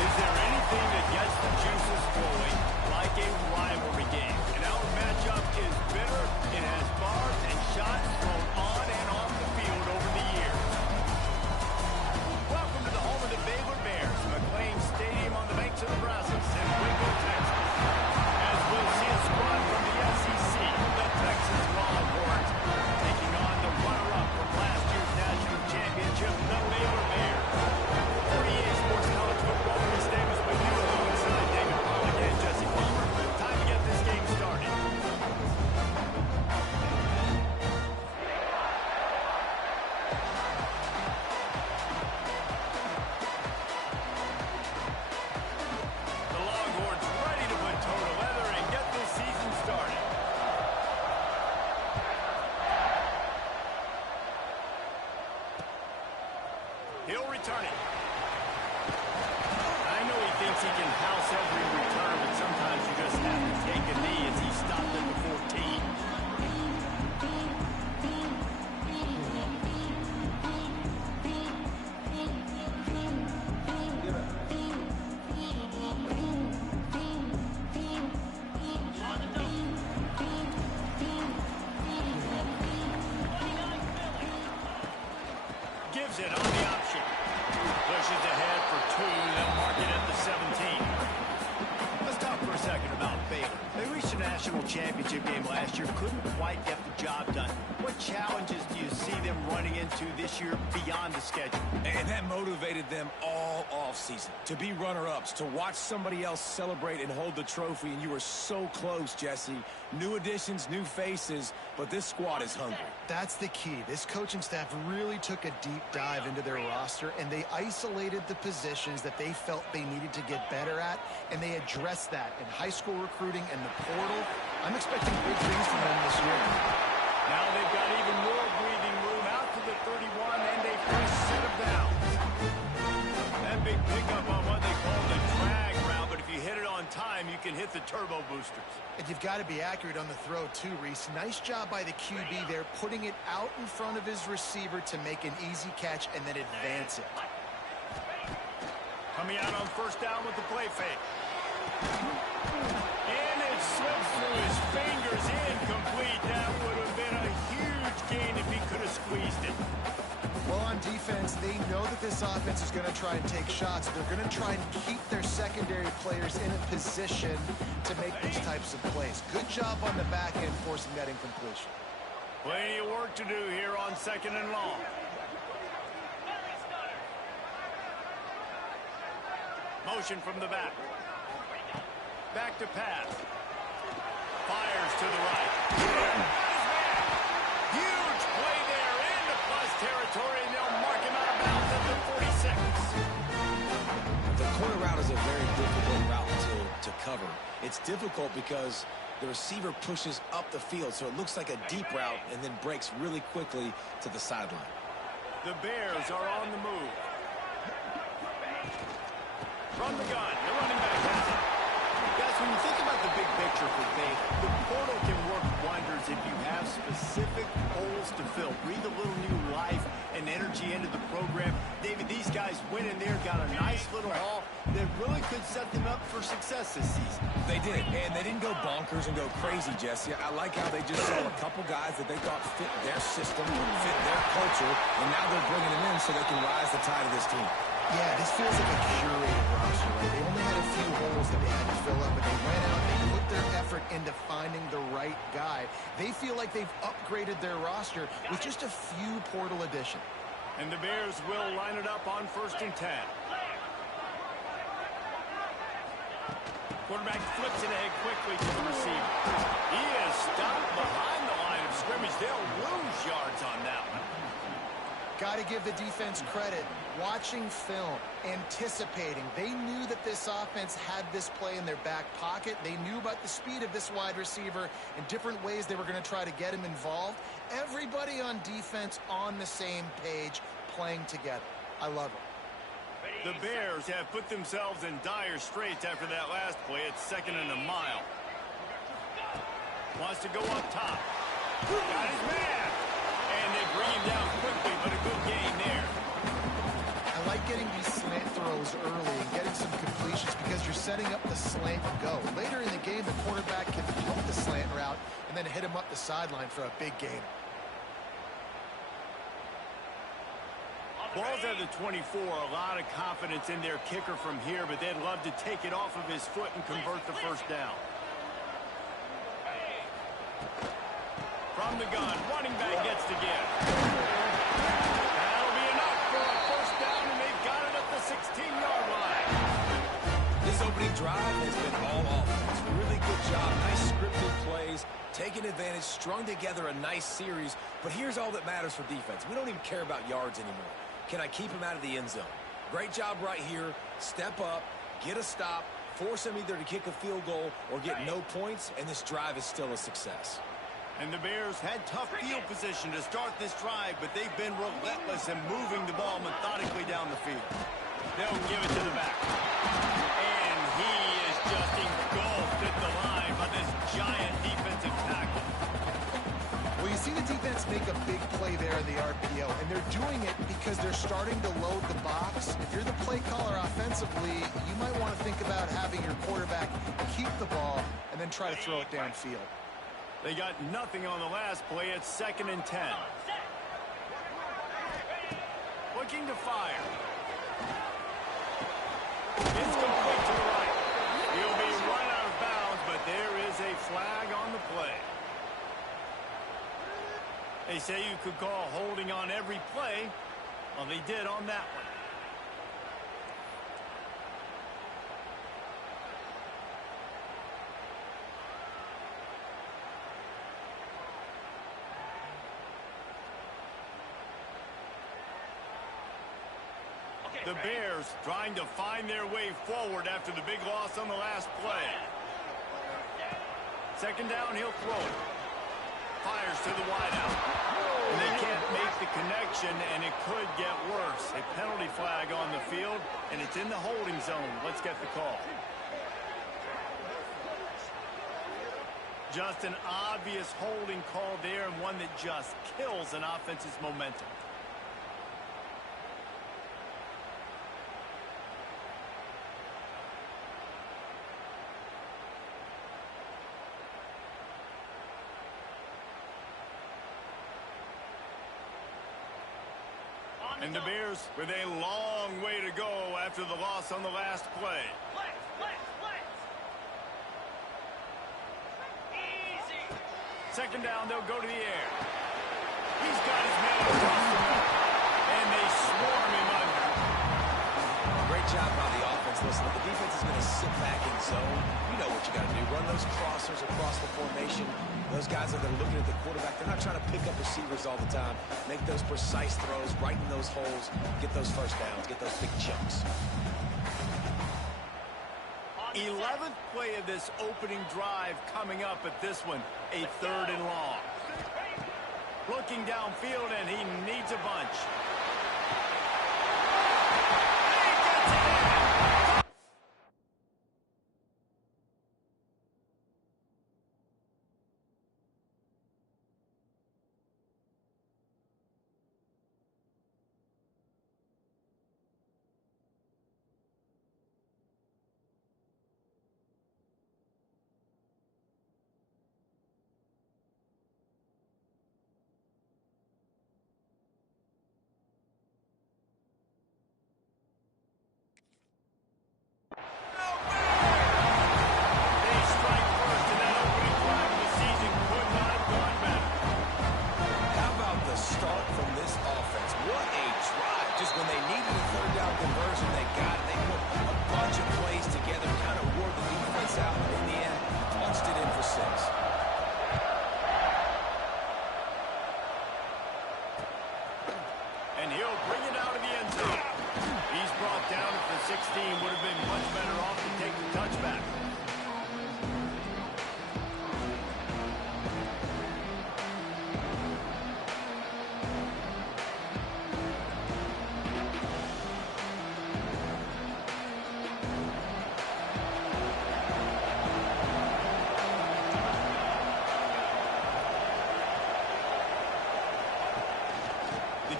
Is there anything that gets the juices flowing like a rivalry game? And our matchup is bitter. It has barbs and shots thrown on and off the field over the years. Welcome to the home of the Baylor Bears, McLean Stadium on the banks of the Brazos in Waco, Texas. As we'll see a squad from the SEC, the Texas Longhorns, taking on the runner-up from last year's national championship, the Baylor Bears. 48 Sports College Football, Chris Davis with you alongside David Pollack and Jesse Palmer. Time to get this game started. The Longhorns ready to put toe to leather and get this season started. He'll return it. I know he thinks he can house every return, but sometimes you just have to take a knee as he stopped at the 14. Gives it on the option. Pushes ahead for two, then mark it at the 17. Let's talk for a second about Baylor. They reached a national championship game last year, couldn't quite get the job done. What challenges do you see them running into this year beyond the schedule? And that motivated them all offseason. To be runner-ups, to watch somebody else celebrate and hold the trophy, and you were so close, Jesse. New additions, new faces, but this squad is hungry. That's the key. This coaching staff really took a deep dive into their roster, and they isolated the positions that they felt they needed to get better at, and they addressed that in high school recruiting and the portal. I'm expecting big things from them this year. Now they've got even more breathing room out to the 31 and a fresh set of downs. That big pickup on what they call the drag route, but if you hit it on time, you can hit the turbo boosters. And you've got to be accurate on the throw too, Reese. Nice job by the QB there, putting it out in front of his receiver to make an easy catch and then advance it. Coming out on first down with the play fake. And it slips through his fingers, incomplete. That would have been a huge gain if he could have squeezed it. Well, on defense, they know that this offense is going to try and take shots. They're going to try and keep their secondary players in a position to make these types of plays. Good job on the back end forcing that incompletion. Plenty of work to do here on second and long. Motion from the back. Back to pass. Fires to the right. Huge play there into plus territory, and they'll mark him out of bounds at the 46. The corner route is a very difficult route to cover. It's difficult because the receiver pushes up the field, so it looks like a deep route and then breaks really quickly to the sideline. The Bears are on the move. From the gun, the running back has it. Guys, when you think about the big picture for Baylor, the portal can work wonders if you have specific holes to fill. Breathe a little new life and energy into the program. David, these guys went in there, got a nice little haul that really could set them up for success this season. They did, and they didn't go bonkers and go crazy, Jesse. I like how they just saw a couple guys that they thought fit their system, fit their culture, and now they're bringing them in so they can rise the tide of this team. Yeah, this feels like a curated roster, right? They only had a few holes that they had to fill up, but they went out, they put their effort into finding the right guy. They feel like they've upgraded their roster with just a few portal additions. And the Bears will line it up on 1st and 10. Quarterback flips it ahead quickly to the receiver. He is stopped behind the line of scrimmage. They'll lose yards on that one. Got to give the defense credit. Watching film, anticipating. They knew that this offense had this play in their back pocket. They knew about the speed of this wide receiver and different ways they were going to try to get him involved. Everybody on defense on the same page, playing together. I love it. The Bears have put themselves in dire straits after that last play. It's 2nd and a mile. Wants to go up top. Got his man. And they bring him down quickly, but a good gain there. I like getting these slant throws early and getting some setting up the slant go. Later in the game, the quarterback can pump the slant route and then hit him up the sideline for a big gain. Ball's at the 24. A lot of confidence in their kicker from here, but they'd love to take it off of his foot and convert the first down. From the gun, running back gets the give. That'll be enough for a first down, and they've got it at the 16-yard line. This opening drive has been all offense. Really good job. Nice scripted plays, taking advantage, strung together a nice series. But here's all that matters for defense. We don't even care about yards anymore. Can I keep him out of the end zone? Great job right here. Step up, get a stop, force him either to kick a field goal or get no points, and this drive is still a success. And the Bears had tough field position to start this drive, but they've been relentless in moving the ball methodically down the field. They'll give it to the back. And he is just engulfed at the line by this giant defensive tackle. Well, you see the defense make a big play there in the RPO, and they're doing it because they're starting to load the box. If you're the play caller offensively, you might want to think about having your quarterback keep the ball and then try to throw it downfield. They got nothing on the last play. It's 2nd and 10. Looking to fire. It's complete to the right. He'll be run out of bounds, but there is a flag on the play. They say you could call holding on every play. Well, they did on that one. The Bears trying to find their way forward after the big loss on the last play. 2nd down, he'll throw it. Fires to the wideout. And they can't make the connection, and it could get worse. A penalty flag on the field, and it's in the holding zone. Let's get the call. Just an obvious holding call there, and one that just kills an offense's momentum. And the Bears with a long way to go after the loss on the last play. Easy. 2nd down, they'll go to the air. He's got his man across the middle. And they swarm him under. Great job by the offense. Listen, if the defense is going to sit back in zone, you know what you got to do. Run those crossers across the formation. Those guys that are looking at the quarterback, they're not trying to pick up receivers all the time. Make those precise throws, right in those holes, get those first downs, get those big chunks. 11th play of this opening drive coming up at this one, a 3rd and long. Looking downfield, and he needs a bunch. And he'll bring it out of the end zone. He's brought down at the 16. Would have been much better off to take the touchback.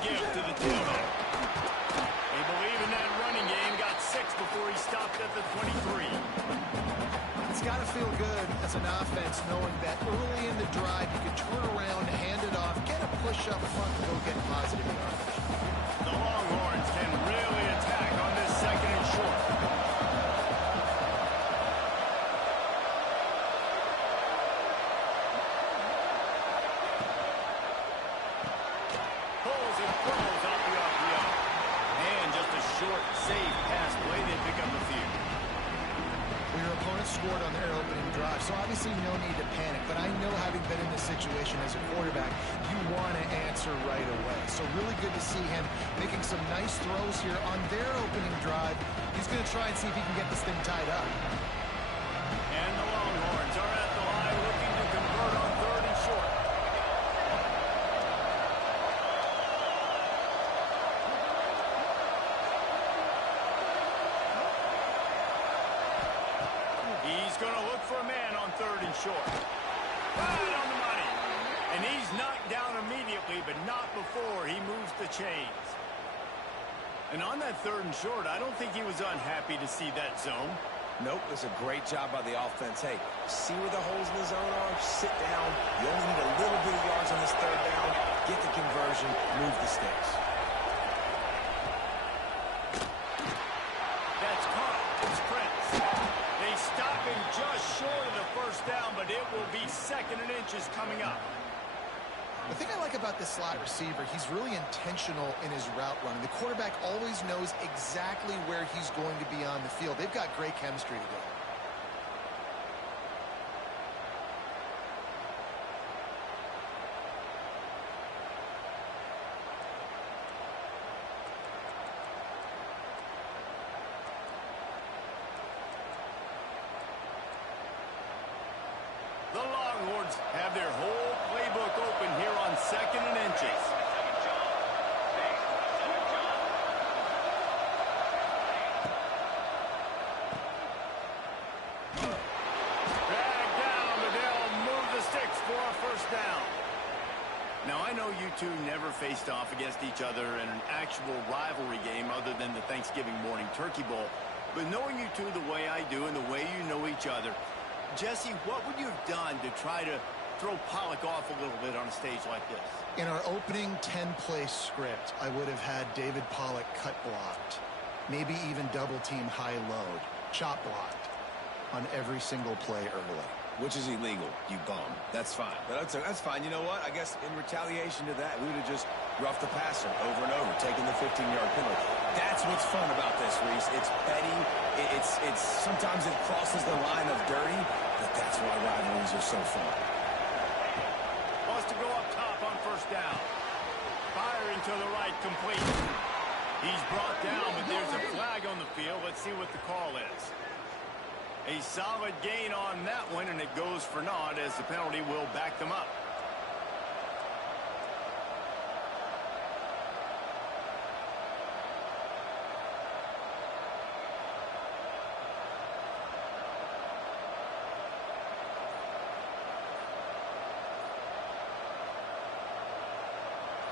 Gift to the tailback. They believe in that running game. Got 6 before he stopped at the 23. It's got to feel good as an offense knowing that early in the drive you can turn around, hand it off, get a push up front, and go get positive yardage. The Longhorns can really attack on this second and short. Pulls and throws off the RPO. And just a short, safe pass play. They pick up a few. Well, your opponent scored on their opening drive, so obviously no need to panic. But I know, having been in this situation as a quarterback, you want to answer right away. So really good to see him making some nice throws here on their opening drive. He's going to try and see if he can get this thing tied up. And the Longhorns are at the line looking to convert on third and short. He's going to look for a man on third and short. Right on the money. And he's knocked down immediately, but not before he moves the chains. And on that third and short, I don't think he was unhappy to see that zone. Nope, it's a great job by the offense. Hey, see where the holes in the zone are? Sit down. You only need a little bit of yards on this third down. Get the conversion. Move the sticks. That's caught. It's Prince. They stop him just short of the first down, but it will be second and inches coming up. The thing I like about this slot receiver, he's really intentional in his route running. The quarterback always knows exactly where he's going to be on the field. They've got great chemistry together. The Longhorns have their whole playbook open here on second and inches. Dragged down, but they'll move the sticks for a first down. Now, I know you two never faced off against each other in an actual rivalry game other than the Thanksgiving morning Turkey Bowl. But knowing you two the way I do and the way you know each other, Jesse, what would you have done to try to throw Pollock off a little bit on a stage like this? In our opening 10-play script, I would have had David Pollock cut blocked, maybe even double-team high-load, chop blocked on every single play early. Which is illegal, you bum. That's fine. But that's fine. You know what? I guess in retaliation to that, we would have just roughed the passer over and over, taking the 15-yard penalty. That's what's fun about this, Reese. It's petty. It's sometimes it crosses the line of dirty, but that's why rivalries are so fun. Wants to go up top on first down. Firing to the right, complete. He's brought down, but there's a flag on the field. Let's see what the call is. A solid gain on that one, and it goes for naught as the penalty will back them up.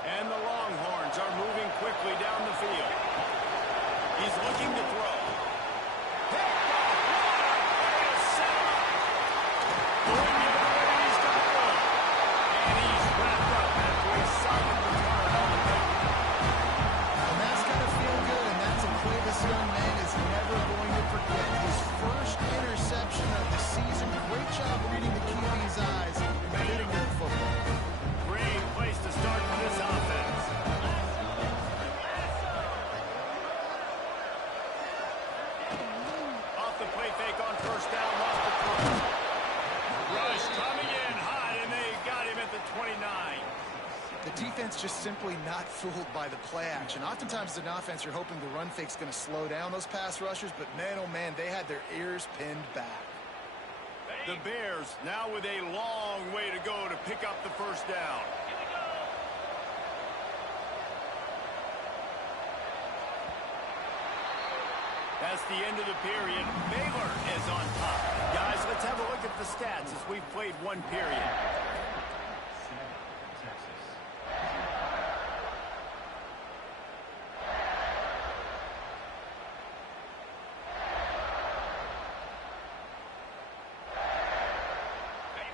And the Longhorns are moving quickly down the field. He's looking to throw. Just simply not fooled by the play action. Oftentimes, as an offense, you're hoping the run fake's going to slow down those pass rushers, but man, oh man, they had their ears pinned back. The Bears now with a long way to go to pick up the first down. That's the end of the period. Baylor is on top. Guys, let's have a look at the stats as we've played one period.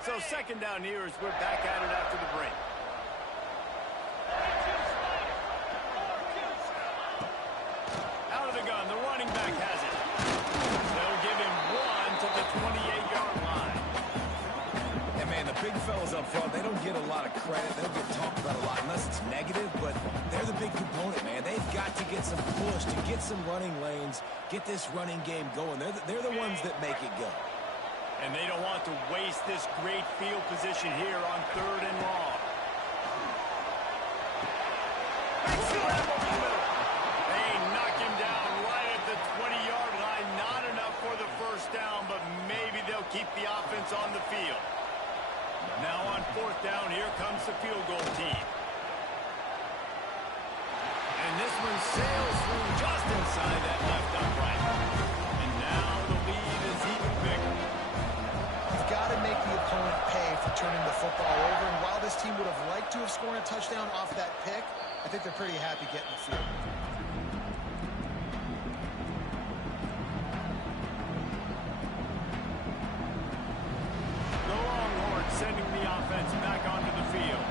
So second down here as we're back at it after the break. Out of the gun, the running back has it. They'll give him one to the 28-yard line. And, man, the big fellas up front, they don't get a lot of credit. They don't get talked about a lot unless it's negative, but they're the big component, man. They've got to get some push to get some running lanes, get this running game going. They're the ones that make it go. And they don't want to waste this great field position here on 3rd and long. They knock him down right at the 20-yard line. Not enough for the first down, but maybe they'll keep the offense on the field. Now on 4th down, here comes the field goal team. And this one sails through just inside that left upright. And now the lead is even bigger. You've got to make the opponent pay for turning the football over. And while this team would have liked to have scored a touchdown off that pick, I think they're pretty happy getting the field. The Longhorns sending the offense back onto the field.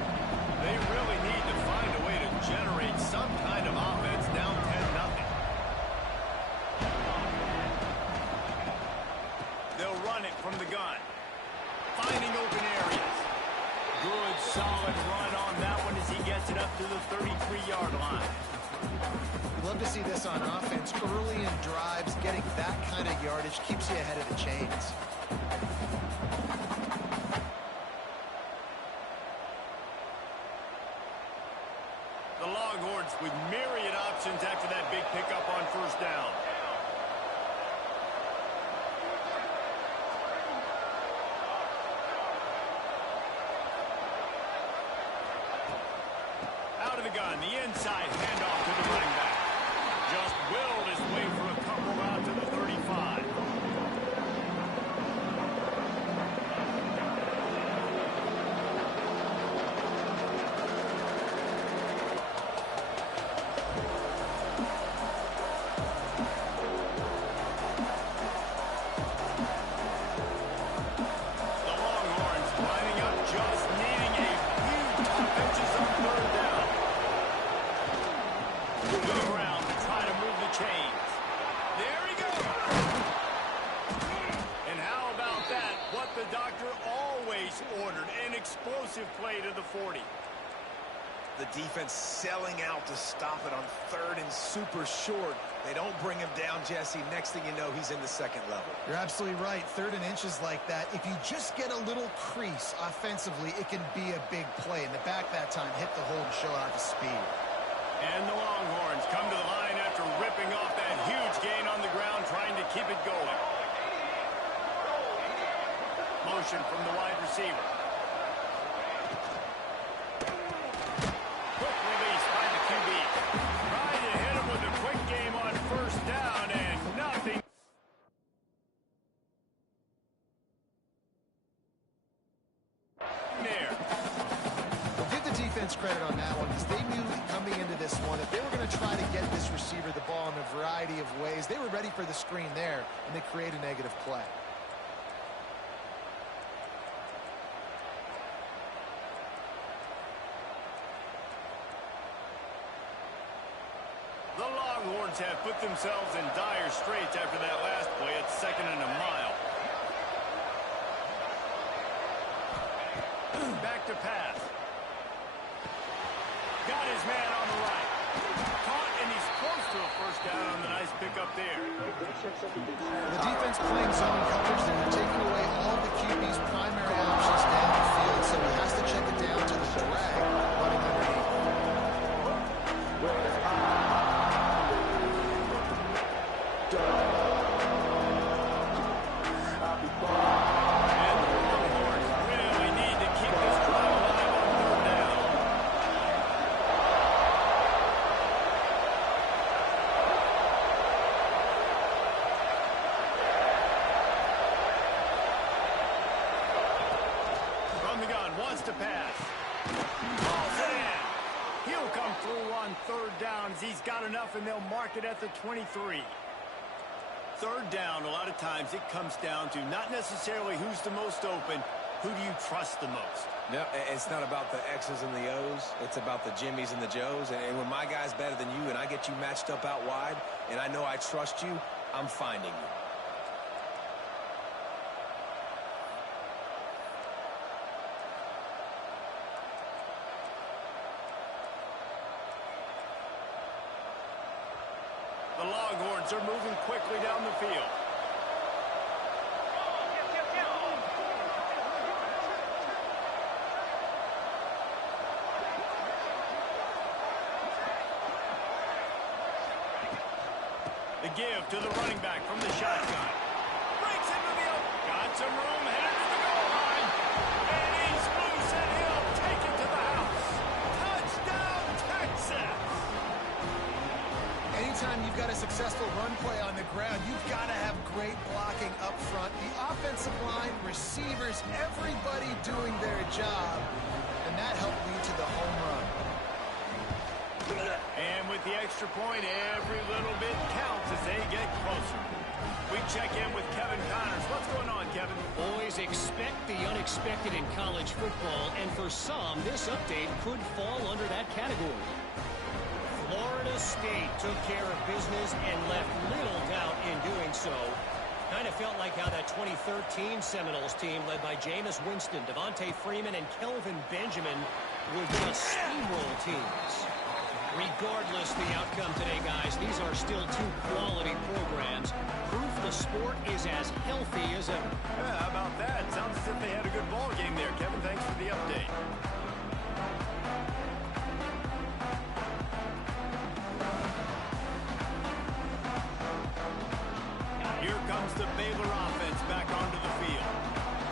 They really need to find a way to generate some kind of offense down 10-0. They'll run it from the gun. Finding open areas. Good, solid run on that one as he gets it up to the 33-yard line. Love to see this on offense. Early in drives, getting that kind of yardage keeps you ahead of the chains. The Longhorns with myriad options after that big pickup on 1st down. Out of the gun, the inside handoff to the running back. Just willed his way for a couple out to the 35. The Longhorns lining up, just needing a few top inches on 3rd down. To the ground to try to move the chains. There he goes. And how about that? What the doctor always ordered. An explosive play to the 40. The defense selling out to stop it on 3rd and super short. They don't bring him down, Jesse. Next thing you know, he's in the 2nd level. You're absolutely right. 3rd and inches like that. If you just get a little crease offensively, it can be a big play. And the back that time hit the hole and show out the speed. And the Longhorns come to the line after ripping off that huge gain on the ground, trying to keep it going. Motion from the wide receiver. Quick release by the QB. Trying to hit him with a quick game on 1st down, and nothing there. Give the defense credit on that one because they knew coming into this one if they were going to try to get this receiver the ball in a variety of ways, they were ready for the screen there, and they create a negative play. The Longhorns have put themselves in dire straits after that last play at 2nd and a mile. Back to pass. Got his man on the right. Caught, and he's close to a first down on the nice pickup there. The defense playing zone coverage, they're taking away all the QB's primary options down the field, so he has to check it down to the drag running underneath. And the Longhorns really need to keep this drive alive on 3rd down. From the gun, wants to pass. Balls it in. He'll come through on 3rd down as he's got enough, and they'll mark it at the 23. 3rd down, a lot of times it comes down to not necessarily who's the most open, Who do you trust the most? No, it's not about the X's and the O's. It's about the Jimmys and the Joes. And when my guy's better than you and I get you matched up out wide and I know I trust you, I'm finding you. The Longhorns are moving quickly down the field. The give to the running back from the shotgun. Breaks into the open. Got some room, headed to the goal line. And he's loose, and he'll take it to the house. Touchdown, Texas! Anytime you've got a successful run play on the ground, you've got to have great blocking up front. The offensive line, receivers, everybody doing their job. And that helped lead to the home run. And with the extra point, every little bit counts as they get closer. We check in with Kevin Connors. What's going on, Kevin? Always expect the unexpected in college football, and for some, this update could fall under that category. Florida State took care of business and left little doubt in doing so. Kind of felt like how that 2013 Seminoles team led by Jameis Winston, Devontae Freeman, and Kelvin Benjamin would just steamroll teams. Regardless the outcome today, guys, these are still two quality programs. Proof the sport is as healthy as ever. Yeah, how about that? Sounds as if they had a good ball game there. Kevin, thanks for the update. Here comes the Baylor offense back onto the field.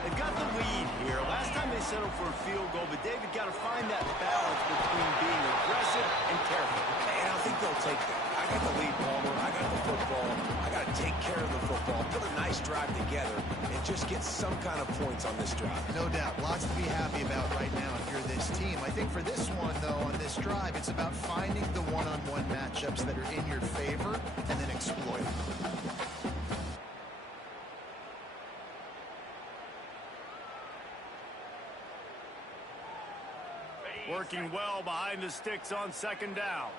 They've got the lead here. Last time they settled for a field goal, but David got to find that balance between being aggressive and careful. And I think they'll take that. I got the lead, Palmer. I got the football. I got to take care of the football, put a nice drive together, and just get some kind of points on this drive. No doubt. Lots to be happy about right now if you're this team. I think for this one, though, on this drive, it's about finding the one-on-one matchups that are in your favor and then exploiting them. Working well behind the sticks on second down.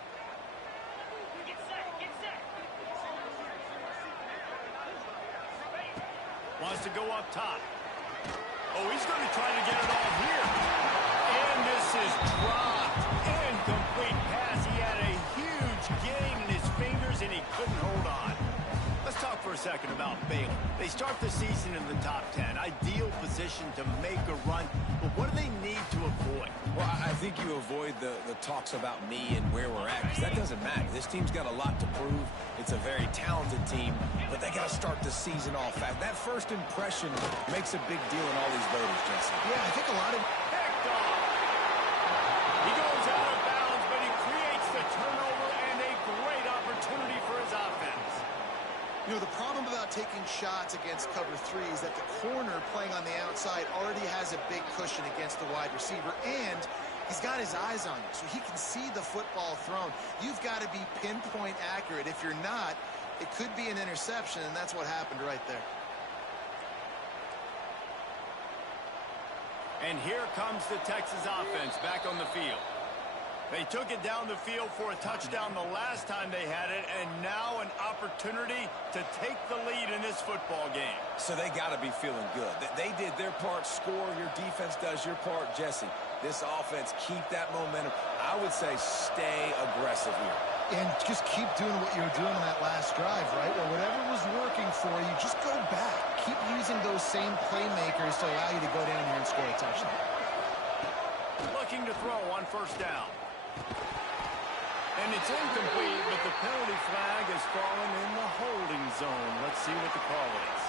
Wants to go up top. Oh, he's going to try to get it all here. And this is dropped. Incomplete pass. He had a huge gain in his fingers, and he couldn't hold on. Let's talk for a second about Baylor. They start the season in the top 10. Ideal position to make a run. But what do they need to avoid? Well, I think you avoid the talks about me and where we're at, because that doesn't matter. This team's got a lot to prove. It's a very talented team, but they got to start the season off fast. That first impression makes a big deal in all these voters, Jesse. Yeah, I think a lot of... Picked off. He goes out of bounds, but he creates the turnover and a great opportunity for his offense. You know, the problem about taking shots against cover three is that the corner playing on the outside already has a big cushion against the wide receiver, and he's got his eyes on you, so he can see the football thrown. You've got to be pinpoint accurate. If you're not, it could be an interception, and that's what happened right there. And here comes the Texas offense back on the field. They took it down the field for a touchdown the last time they had it, and now an opportunity to take the lead in this football game. So they got to be feeling good. They did their part, score. Your defense does your part, Jesse. This offense, keep that momentum. I would say stay aggressive here. And just keep doing what you were doing on that last drive, right? Where whatever was working for you, just go back. Keep using those same playmakers to allow you to go down here and score a touchdown. Looking to throw on first down. And it's incomplete, but the penalty flag has fallen in the holding zone. Let's see what the call is.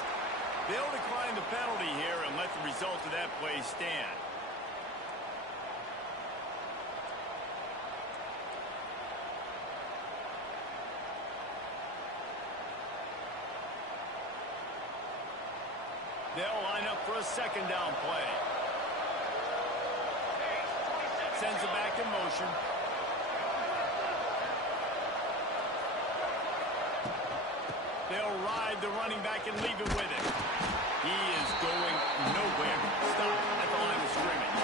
They'll decline the penalty here and let the result of that play stand. They'll line up for a second down play. Sends it back in motion. They'll ride the running back and leave it with it. He is going nowhere. Stop at the line of scrimmage.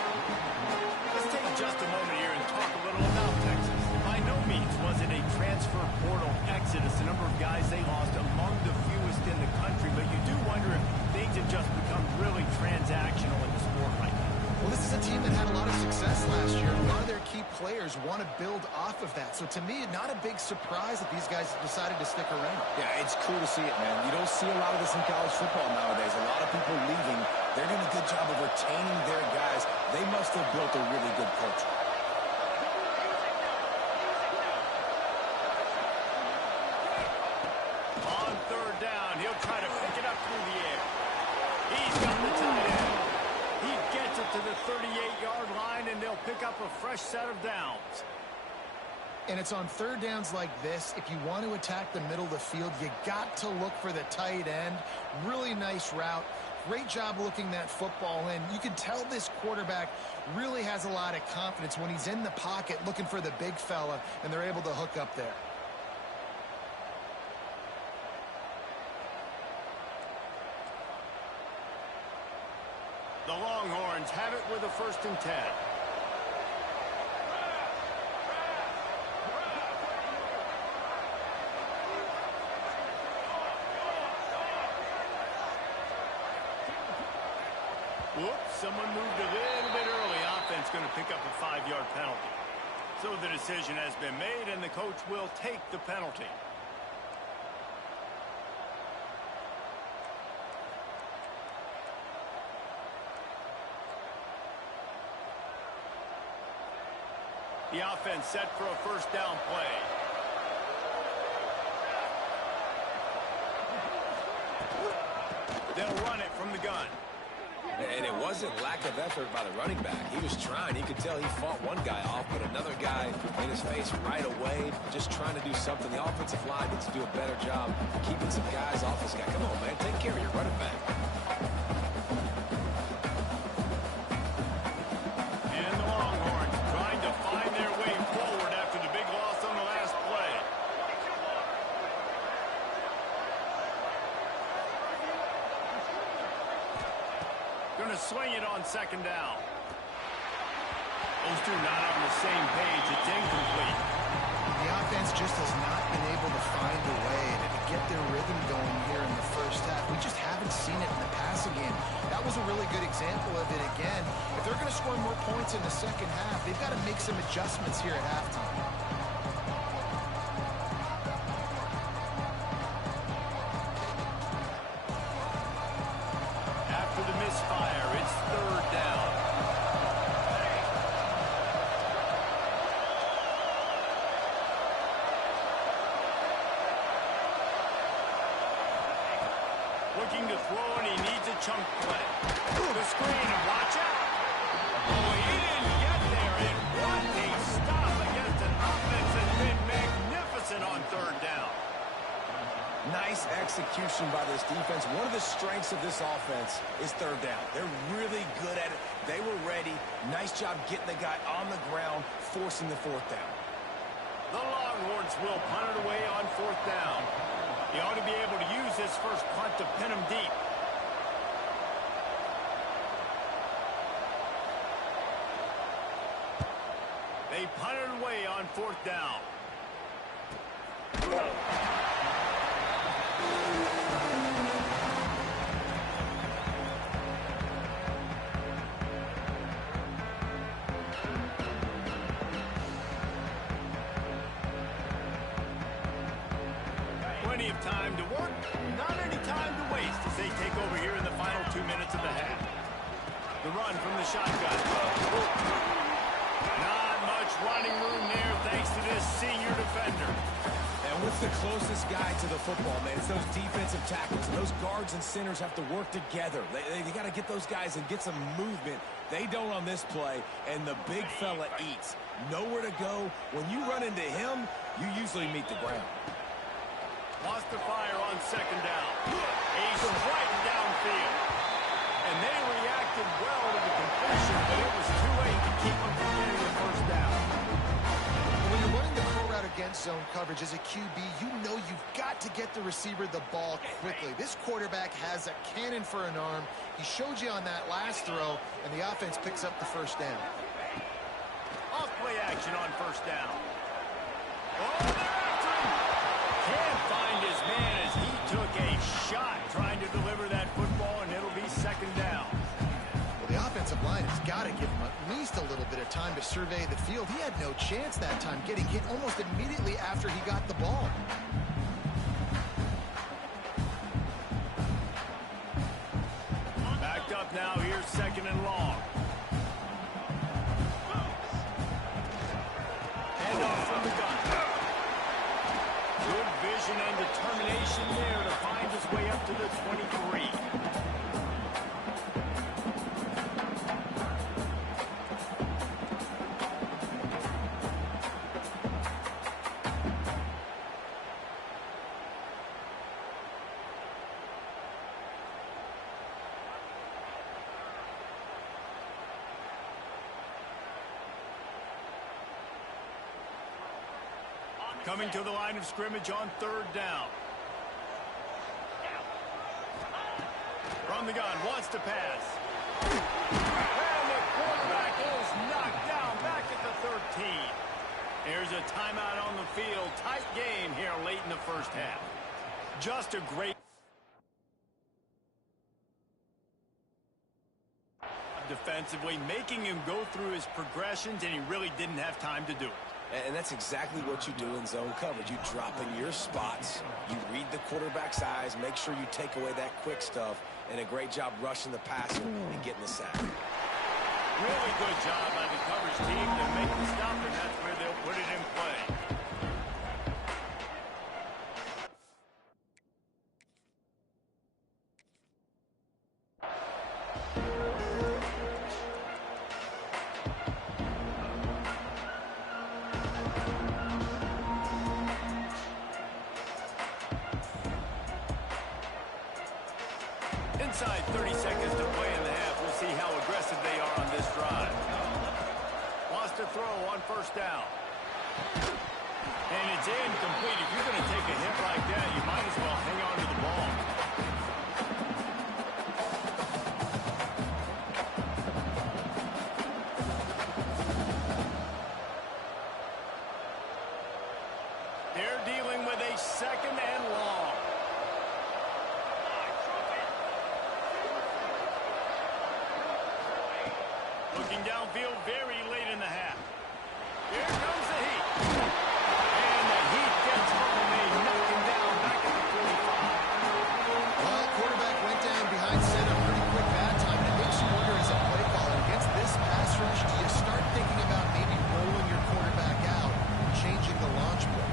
Let's take just a moment here and talk a little about Texas. By no means was it a transfer portal exodus. The number of guys they lost among the fewest in the country, but you do wonder if things have just become really transactional in the sport right now. Well, this is a team that had a lot of success last year. A lot of their key players want to build off of that. So to me, not a big surprise that these guys decided to stick around. Yeah, it's cool to see it, man. You don't see a lot of this in college football nowadays. A lot of people leaving. They're doing a good job of retaining their guys. They must have built a really good culture. On third down, he'll try to pick it up through the air. He's got the tight end. He gets it to the 38-yard line, and they'll pick up a fresh set of downs. And it's on third downs like this. If you want to attack the middle of the field, you got to look for the tight end. Really nice route. Great job looking that football in. You can tell this quarterback really has a lot of confidence when he's in the pocket looking for the big fella, and they're able to hook up there. The Longhorns have it with a 1st and 10. Whoops, someone moved a little bit early. Offense going to pick up a 5-yard penalty. So the decision has been made, and the coach will take the penalty. The offense set for a 1st down play. They'll run it from the gun. And it wasn't lack of effort by the running back. He was trying. He could tell he fought one guy off, but another guy in his face right away, just trying to do something. The offensive line needs to do a better job keeping some guys off this guy. Come on, man. Take care of your running back. And the Longhorns trying to find their way forward after the big loss on the last play. Going to swing it on 2nd down. Those two not on the same page. It's incomplete. The offense just has not been able to find a way to get their rhythm going here in the 1st half. We just haven't seen it in the passing game. That was a really good example of it again. If they're going to score more points in the 2nd half, they've got to make some adjustments here at halftime. After the misfire, it's 3rd down. Looking to throw, and he needs a chunk play. The screen, and watch out. Oh, he didn't get there, and what a stop against an offense that's been magnificent on 3rd down. Nice execution by this defense. One of the strengths of this offense is 3rd down. They're really good at it. They were ready. Nice job getting the guy on the ground, forcing the 4th down. The Longhorns will punt it away on 4th down. He ought to be able to use his first punt to pin him deep. They punt it away on 4th down. Plenty of time to work, not any time to waste as they take over here in the final 2 minutes of the half. The run from the shotgun. Not much running room there thanks to this senior defender. And what's the closest guy to the football, man? It's those defensive tackles. And those guards and centers have to work together. They got to get those guys and get some movement. They don't on this play, and the big fella eats. Nowhere to go. When you run into him, you usually meet the ground. Lost the fire on 2nd down. He's right downfield. And they reacted well to the completion, but it was too late to keep them from getting the 1st down. When you're running the crow route against zone coverage, coverage as a QB, you know you've got to get the receiver the ball quickly. This quarterback has a cannon for an arm. He showed you on that last throw, and the offense picks up the first down. Off play action on first down. Oh, they're after him. Can't find his man as he took a shot trying to deliver that football, and it'll be second down. Well, the offensive line has got to give him at least a little bit of time to survey the field. He had no chance that time, getting hit almost immediately after he got the ball. Backed up now, here's second and long. Hand off from the gun. Good vision and determination there to find his way up to the 23. Coming to the line of scrimmage on third down. From the gun, wants to pass. And the quarterback is knocked down back at the 13. Here's a timeout on the field. Tight game here late in the first half. Just a great defensively, making him go through his progressions, and he really didn't have time to do it. And that's exactly what you do in zone coverage. You drop in your spots, you read the quarterback's eyes, make sure you take away that quick stuff, and a great job rushing the passer and getting the sack. Really good job by the coverage team to make the stop, and that's where they'll put it in play. Inside 30 seconds to play in the half. We'll see how aggressive they are on this drive. Wants to throw on first down. And it's incomplete. If you're going to take a hit like that, you might as well hang on to the ball. They're dealing with a second and long. Looking downfield very late in the half. Here comes the heat. And the heat gets home. They knock him down back at the 45. Well, quarterback went down behind center pretty quick that time. And it makes you wonder as a play caller, against this pass rush, do you start thinking about maybe rolling your quarterback out, changing the launch play?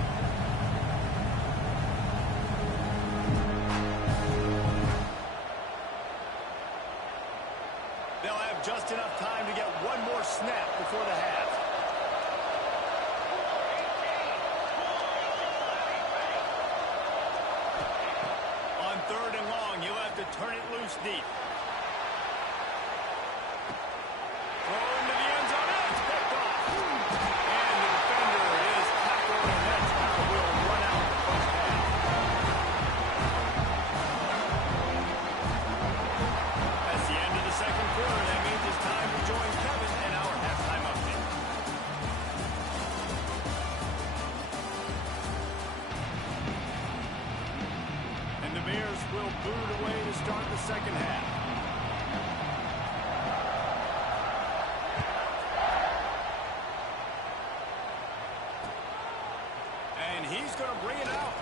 They'll have just enough time to get one more snap before the half. On third and long, you'll have to turn it loose deep. Throw into the end zone. It's picked off. And the defender is tackled, and that's how we'll run out the first half. That's the end of the second quarter. That means it's time to join Kevin in our halftime update. And the Bears will boot it away to start the second half. And he's going to bring it out.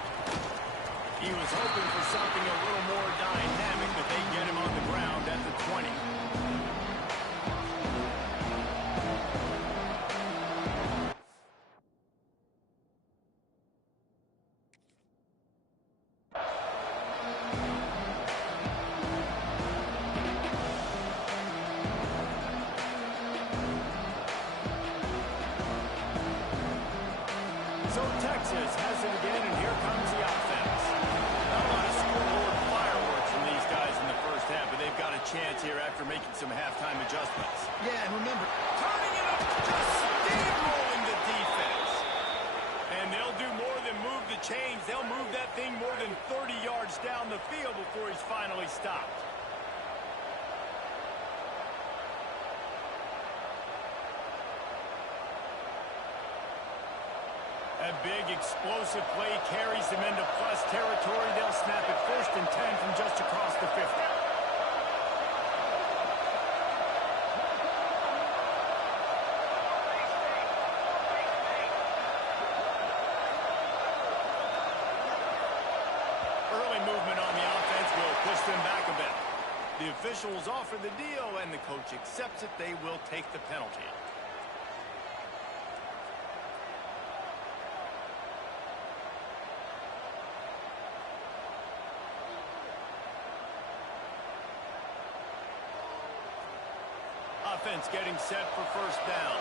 He was hoping for something a little more dynamic, but they get him on the ground at the 20. So Texas has it again, and here comes the offense. Not a lot of scoreboard fireworks from these guys in the first half, but they've got a chance here after making some halftime adjustments. Yeah, and remember, Turning it up, just steamrolling the defense. And they'll do more than move the chains. They'll move that thing more than 30 yards down the field before he's finally stopped. A big explosive play carries them into plus territory. They'll snap it 1st and 10 from just across the 50. Early movement on the offense will push them back a bit. The officials offer the deal, and the coach accepts it. They will take the penalty. Offense getting set for 1st down.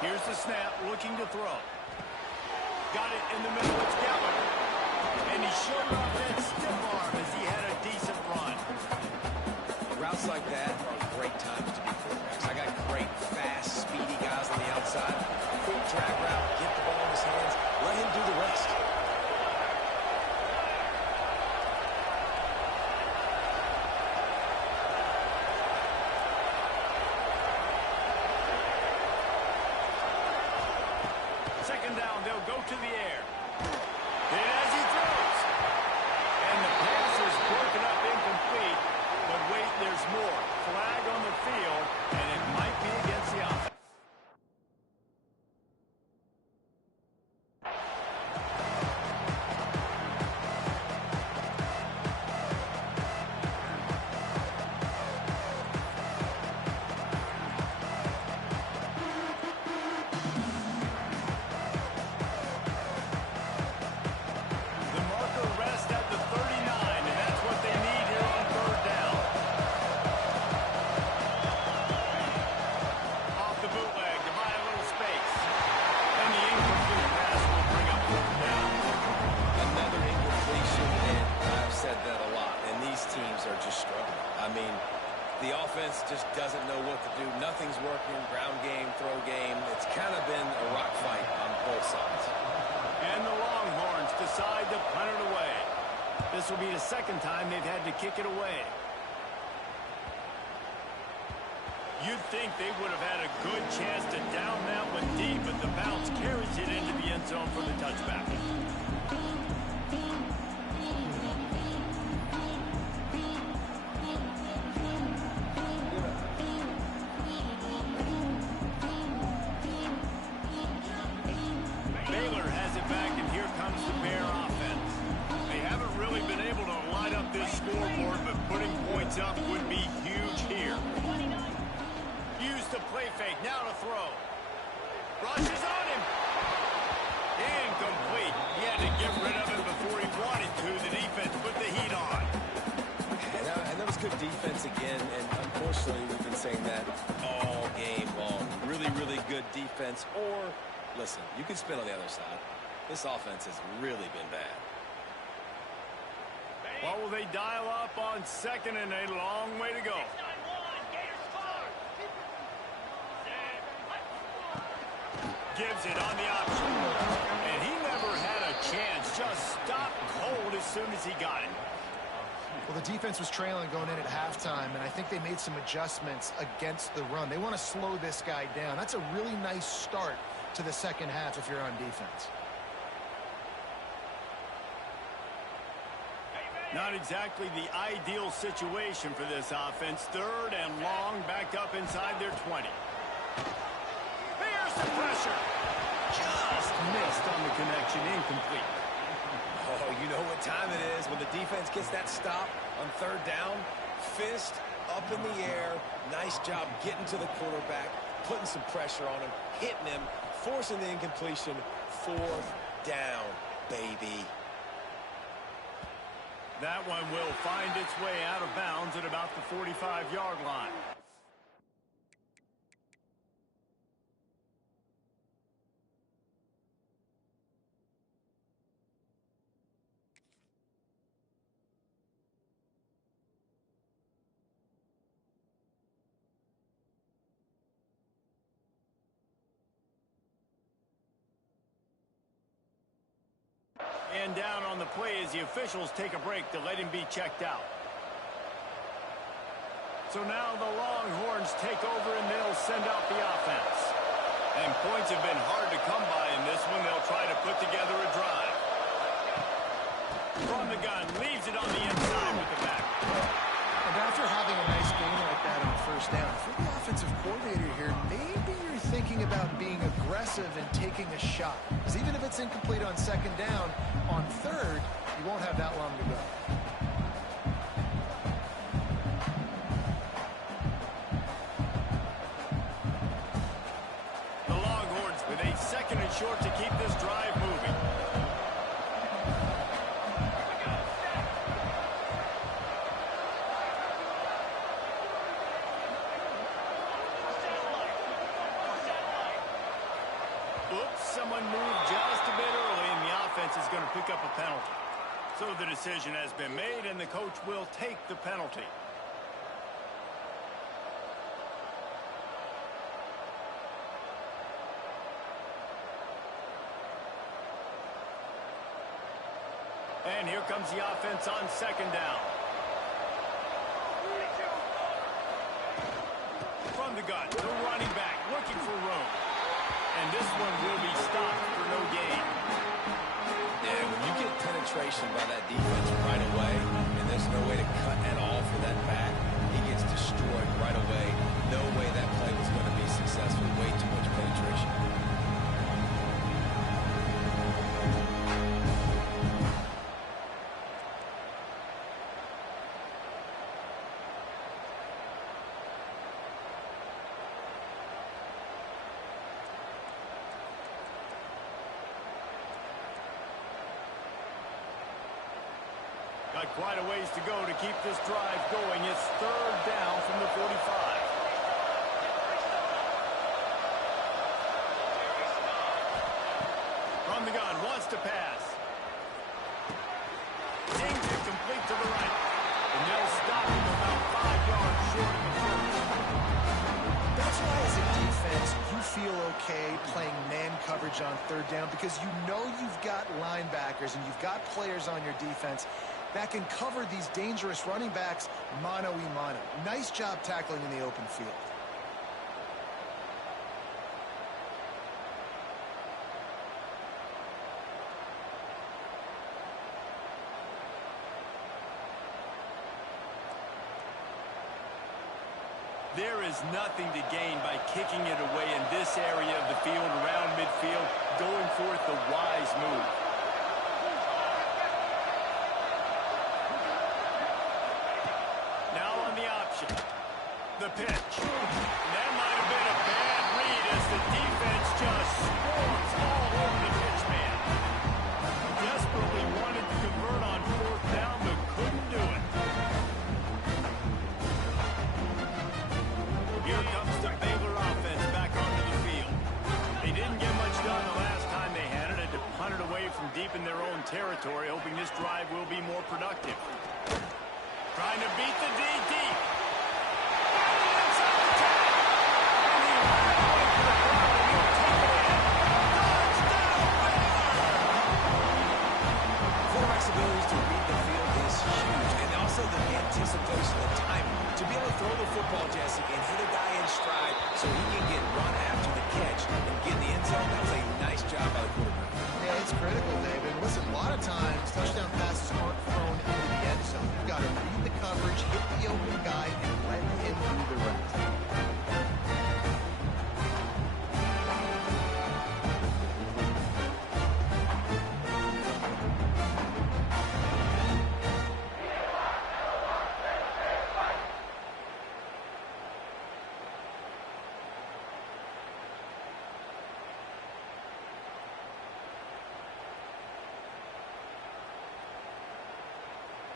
Here's the snap, looking to throw. Got it in the middle, it's Gallagher. And he showed off that stiff arm as he had a decent run. Routes like that are great times to be quarterbacks. I got great, fast, speedy guys on the outside. Quick drag route, get the ball in his hands, let him do the rest. Go to the air. And as he throws. And the pass is broken up incomplete. But wait, there's more. Flag on the field, and it might be against the offense. The offense just doesn't know what to do. Nothing's working. Ground game, throw game. It's kind of been a rock fight on both sides. And the Longhorns decide to punt it away. This will be the 2nd time they've had to kick it away. You'd think they would have had a good chance to down that one deep, but the bounce carries it into the end zone for the touchback. Baylor has it back, and here comes the Bear offense. They haven't really been able to light up this scoreboard, but putting points up would be huge here. Use the play fake, now to throw. Rushes on him. Incomplete. He had to get rid of it before he wanted to. The defense put the heat on. And that was good defense again, and unfortunately we've been saying that all game long. Really, really good defense, or, listen, you can spin on the other side. This offense has really been bad. What will they dial up on 2nd and a long way to go? Gives it on the option. And he never had a chance. Just stopped cold as soon as he got it. Well, the defense was trailing going in at halftime, and I think they made some adjustments against the run. They want to slow this guy down. That's a really nice start to the 2nd half if you're on defense. Not exactly the ideal situation for this offense. 3rd and long, back up inside their 20. Here's the pressure. Just missed on the connection, incomplete. Oh, you know what time it is when the defense gets that stop on 3rd down. Fist up in the air. Nice job getting to the quarterback, putting some pressure on him, hitting him, forcing the incompletion. 4th down, baby. That one will find its way out of bounds at about the 45-yard line. man down on the play as the officials take a break to let him be checked out. So now the Longhorns take over and they'll send out the offense. And points have been hard to come by in this one. They'll try to put together a drive. From the gun, leaves it on the inside with the back. And after having a nice game like that on first down, for the offensive coordinator here, maybe you're thinking about being aggressive and taking a shot. Because even if it's incomplete on second down, on third, you won't have that long to go. The Longhorns with a second and short to keep this drive moving. Oops, someone moved just a bit early, and the offense is going to pick up a penalty. So the decision has been made, and the coach will take the penalty. And here comes the offense on second down. From the gun, the running back looking for room. And this one will be stopped for no gain. Yeah, when you get penetration by that defense right away, and there's no way to cut at all for that back, he gets destroyed right away. No way that play was going to be successful. Way too much penetration. Got quite a ways to go to keep this drive going. It's third down from the 45. From the gun, wants to pass. Seems it complete to the right. And they'll stop him about 5 yards short of the first. That's why as a defense, you feel okay playing man coverage on third down because you know you've got linebackers and you've got players on your defense that can cover these dangerous running backs mano-a-mano. Nice job tackling in the open field. There is nothing to gain by kicking it away in this area of the field around midfield, going for it the wise move. Now on the option. The pitch. That might have been a bad read as the defense just swarms all over the pitch man. Desperately wanted to convert on fourth down, but couldn't do it. Here comes the Baylor offense back onto the field. They didn't get much done the last time they had it. Had to punt it away from deep in their own territory, hoping this drive will be more productive. Trying to beat the D deep. Inside the 10. And he ran away for the crowd, and he'll take it in. Touchdown, Baylor! Quarterback's ability to read the field is huge, and also the anticipation, the timing. To be able to throw the football, Jesse, and hit a guy in stride so he can get run after the catch and get in the end zone, that was a nice job by the quarterback. Yeah, it's critical, David. Listen, a lot of times touchdown passes aren't thrown into the end zone. You've got to read the coverage, hit the open guy, and let him do the rest.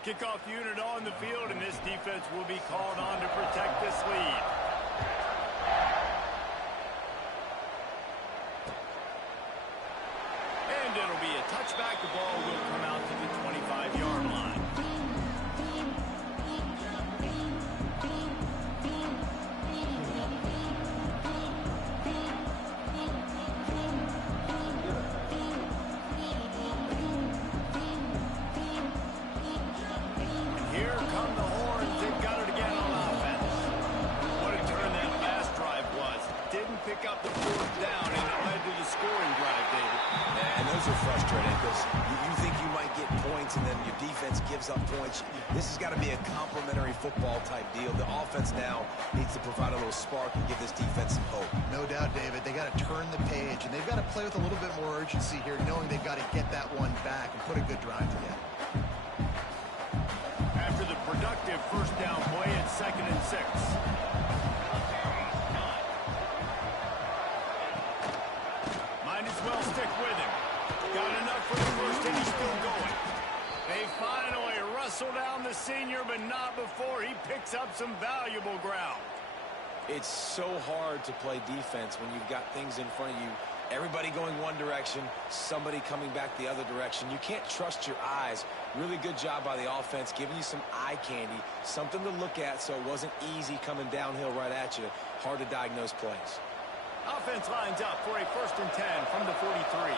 Kickoff unit on the field, and this defense will be called on to protect this lead. And it'll be a touchback. The ball will come out to the 25-yard line. Here come the horns. They've got it again on offense. What a turn that last drive was. Didn't pick up the fourth down, and it led to the scoring drive, David. And those are frustrating because you think you might get points and then your defense gives up points. This has got to be a complementary football type deal. The offense now needs to provide a little spark and give this defense some hope. No doubt, David. They got to turn the page, and they've got to play with a little bit more urgency here, knowing they've got to get that one back and put a good drive together. After the productive first down play at 2nd and 6. Might as well stick with him. Got enough for the first, and he's still going. They finally wrestle down the senior, but not before he picks up some valuable ground. It's so hard to play defense when you've got things in front of you. Everybody going one direction, somebody coming back the other direction. You can't trust your eyes. Really good job by the offense, giving you some eye candy, something to look at so it wasn't easy coming downhill right at you. Hard to diagnose plays. Offense lines up for a 1st and 10 from the 43.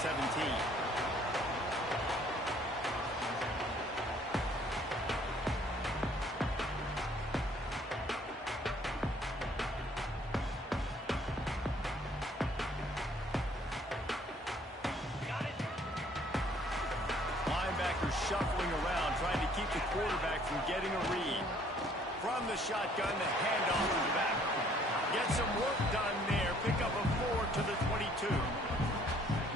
17. Linebackers shuffling around, trying to keep the quarterback from getting a read. From the shotgun, the handoff to the back. Get some work done there. Pick up a 4 to the 22.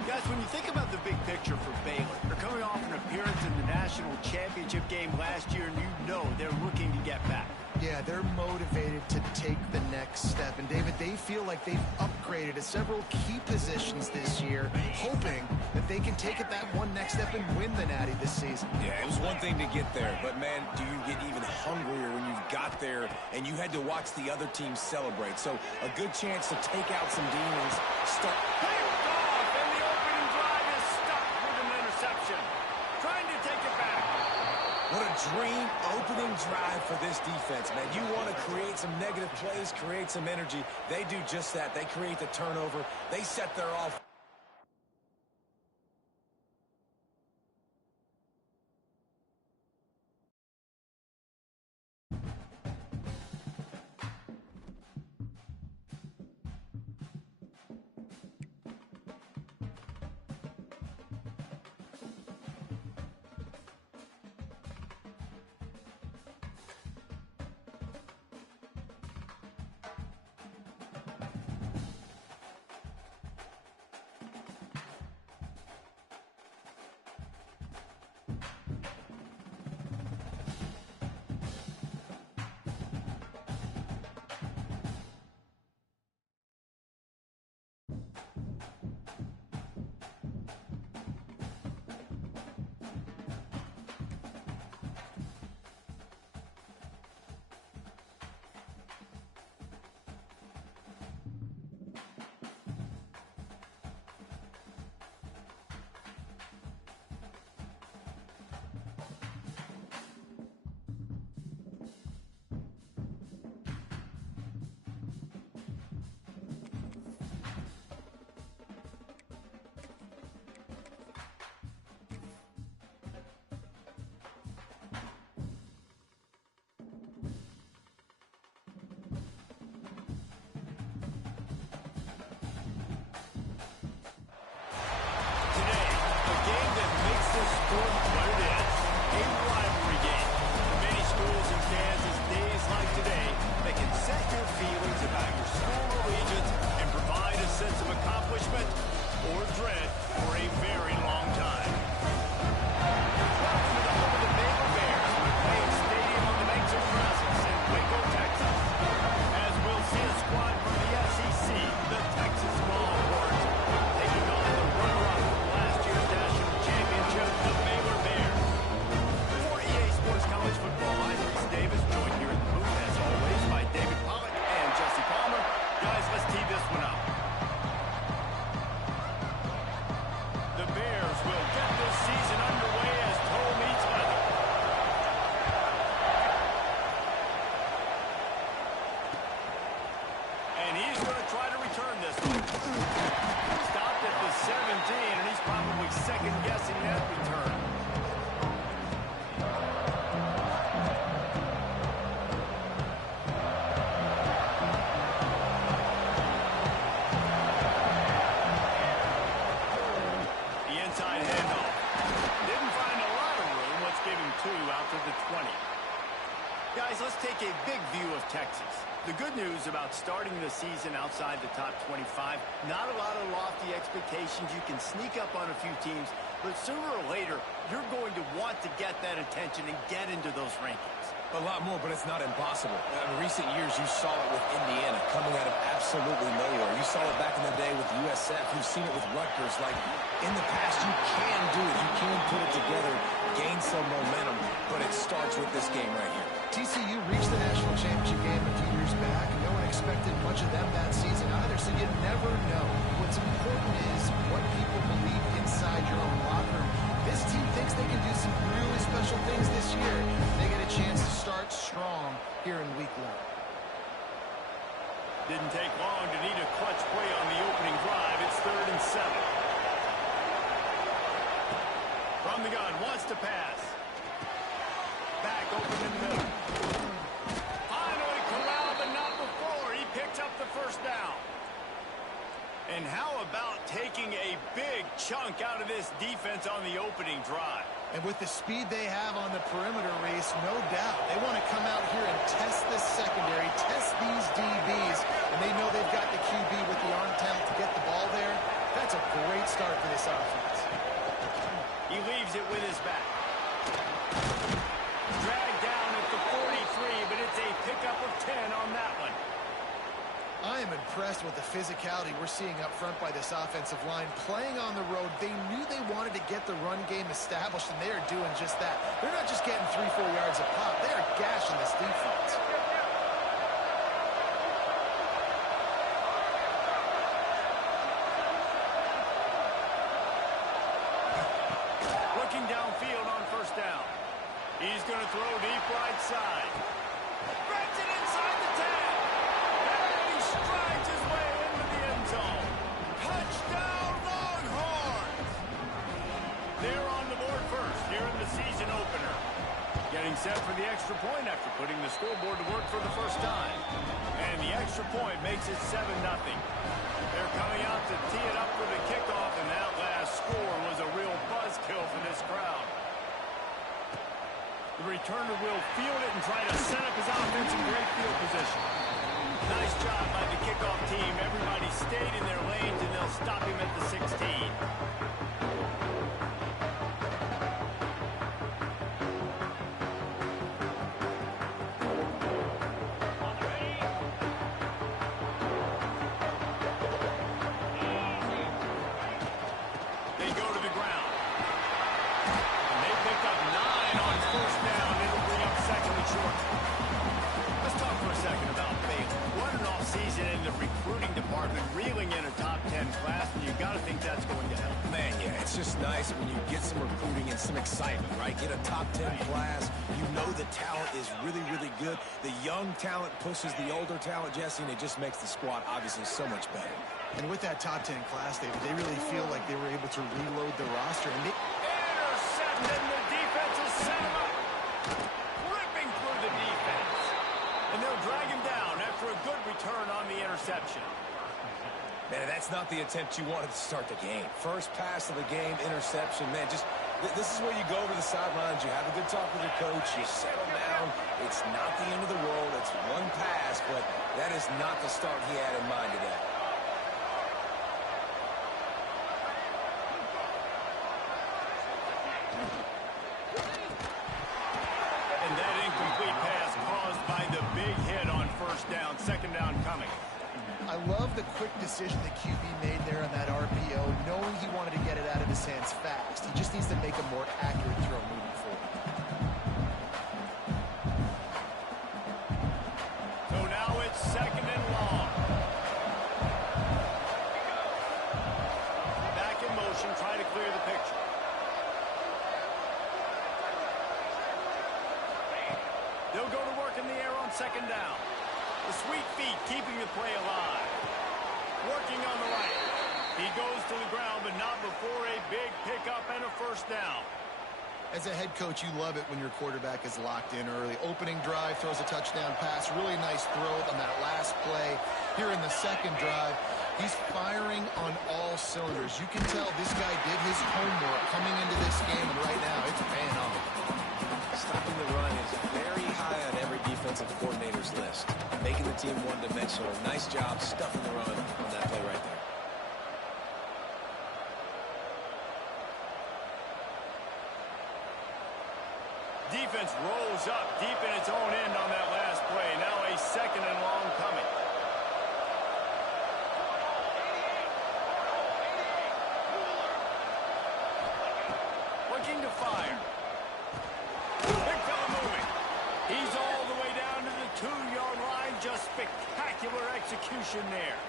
Guys, when you think about the big picture for Baylor, they're coming off an appearance in the national championship game last year, and you know they're looking to get back. Yeah, they're motivated to take the next step. And, David, they feel like they've upgraded to several key positions this year, hoping that they can take it that one next step and win the Natty this season. Yeah, it was one thing to get there, but, man, do you get even hungrier when you've got there and you had to watch the other team celebrate. So a good chance to take out some demons. Start. Picked off, and the opening drive is stopped with an interception. Trying to take it back. What a dream opening drive for this defense, man. You want to create some negative plays, create some energy. They do just that. They create the turnover. They set their off. Guys, let's take a big view of Texas. The good news about starting the season outside the top 25, not a lot of lofty expectations. You can sneak up on a few teams, but sooner or later, you're going to want to get that attention and get into those rankings. A lot more, but it's not impossible. In recent years, you saw it with Indiana coming out of absolutely nowhere. You saw it back in the day with USF. You've seen it with Rutgers. Like, in the past, you can do it. You can put it together, gain some momentum, but it starts with this game right here. TCU reached the national championship game a few years back, and no one expected much of them that season either, so you never know. What's important is what people believe inside your own locker room. This team thinks they can do some really special things this year. They get a chance to start strong here in week 1. Didn't take long to need a clutch play on the opening drive. It's 3rd and 7. to pass. Back open in the middle. Finally corralled, but not before. He picked up the first down. And how about taking a big chunk out of this defense on the opening drive? And with the speed they have on the perimeter, Reese, no doubt, they want to come out here and test this secondary, test these DBs, and they know they've got the QB with the arm talent to get the ball there. That's a great start for this offense. He leaves it with his back. Dragged down at the 43, but it's a pickup of 10 on that one. I am impressed with the physicality we're seeing up front by this offensive line. Playing on the road, they knew they wanted to get the run game established, and they are doing just that. They're not just getting 3-4 yards a pop. They are gashing this defense. Looking downfield on first down. He's going to throw deep right side. Spreads it inside the 10. Strides his way into the end zone. Touchdown, Longhorns! They're on the board first here in the season opener. Getting set for the extra point after putting the scoreboard to work for the first time. And the extra point makes it 7-0. They're coming out to tee it up for the kickoff, and that last score was a real buzzkill for this crowd. The returner will field it and try to set up his offense in great field position. Nice job by the kickoff team. Everybody stayed in their lanes, and they'll stop him at the 16. They go to the ground. And they picked up 9 on first down. It'll bring up second and short. Let's talk for a second about Baylor. What an offseason in the recruiting department, reeling in a top 10 class, and you've got to think that's going to help. Man, yeah, it's just nice when you get some recruiting and some excitement, right? Get a top 10 class. You know the talent is really, really good. The young talent pushes the older talent, Jesse, and it just makes the squad obviously so much better. And with that top 10 class, David, they really feel like they were able to reload the roster. And Intercepted, and the defense has set him up. Ripping through the defense. And they'll drag him down after a good return on the interception. Man, that's not the attempt you wanted to start the game. First pass of the game, interception. Man, just this is where you go over the sidelines. You have a good talk with your coach. You settle down. It's not the end of the world. It's one pass, but that is not the start he had in mind today. And that incomplete pass caused by the big hit on first down. Second down coming. I love the quick decision the QB made there on that RPO, knowing he wanted to get it out of his hands fast. He just needs to make a more accurate throw moving forward. So now it's second and long. Back in motion, trying to clear the picture. They'll go to work in the air on second down. The sweet feet keeping the play alive. Working on the right. He goes to the ground, but not before a big pickup and a first down. As a head coach, you love it when your quarterback is locked in early. Opening drive, throws a touchdown pass. Really nice throw on that last play. Here in the second drive, he's firing on all cylinders. You can tell this guy did his homework coming into this game, and right now it's paying off. Stopping the run is very high on every defensive coordinator's list. Making the team one-dimensional. Nice job stuffing the run on that play right there. Defense rolls up deep in its own end on that last play. Now a second and long coming. Looking to fire. Big fella moving. He's all the way down to the 2-yard line. Just spectacular execution there.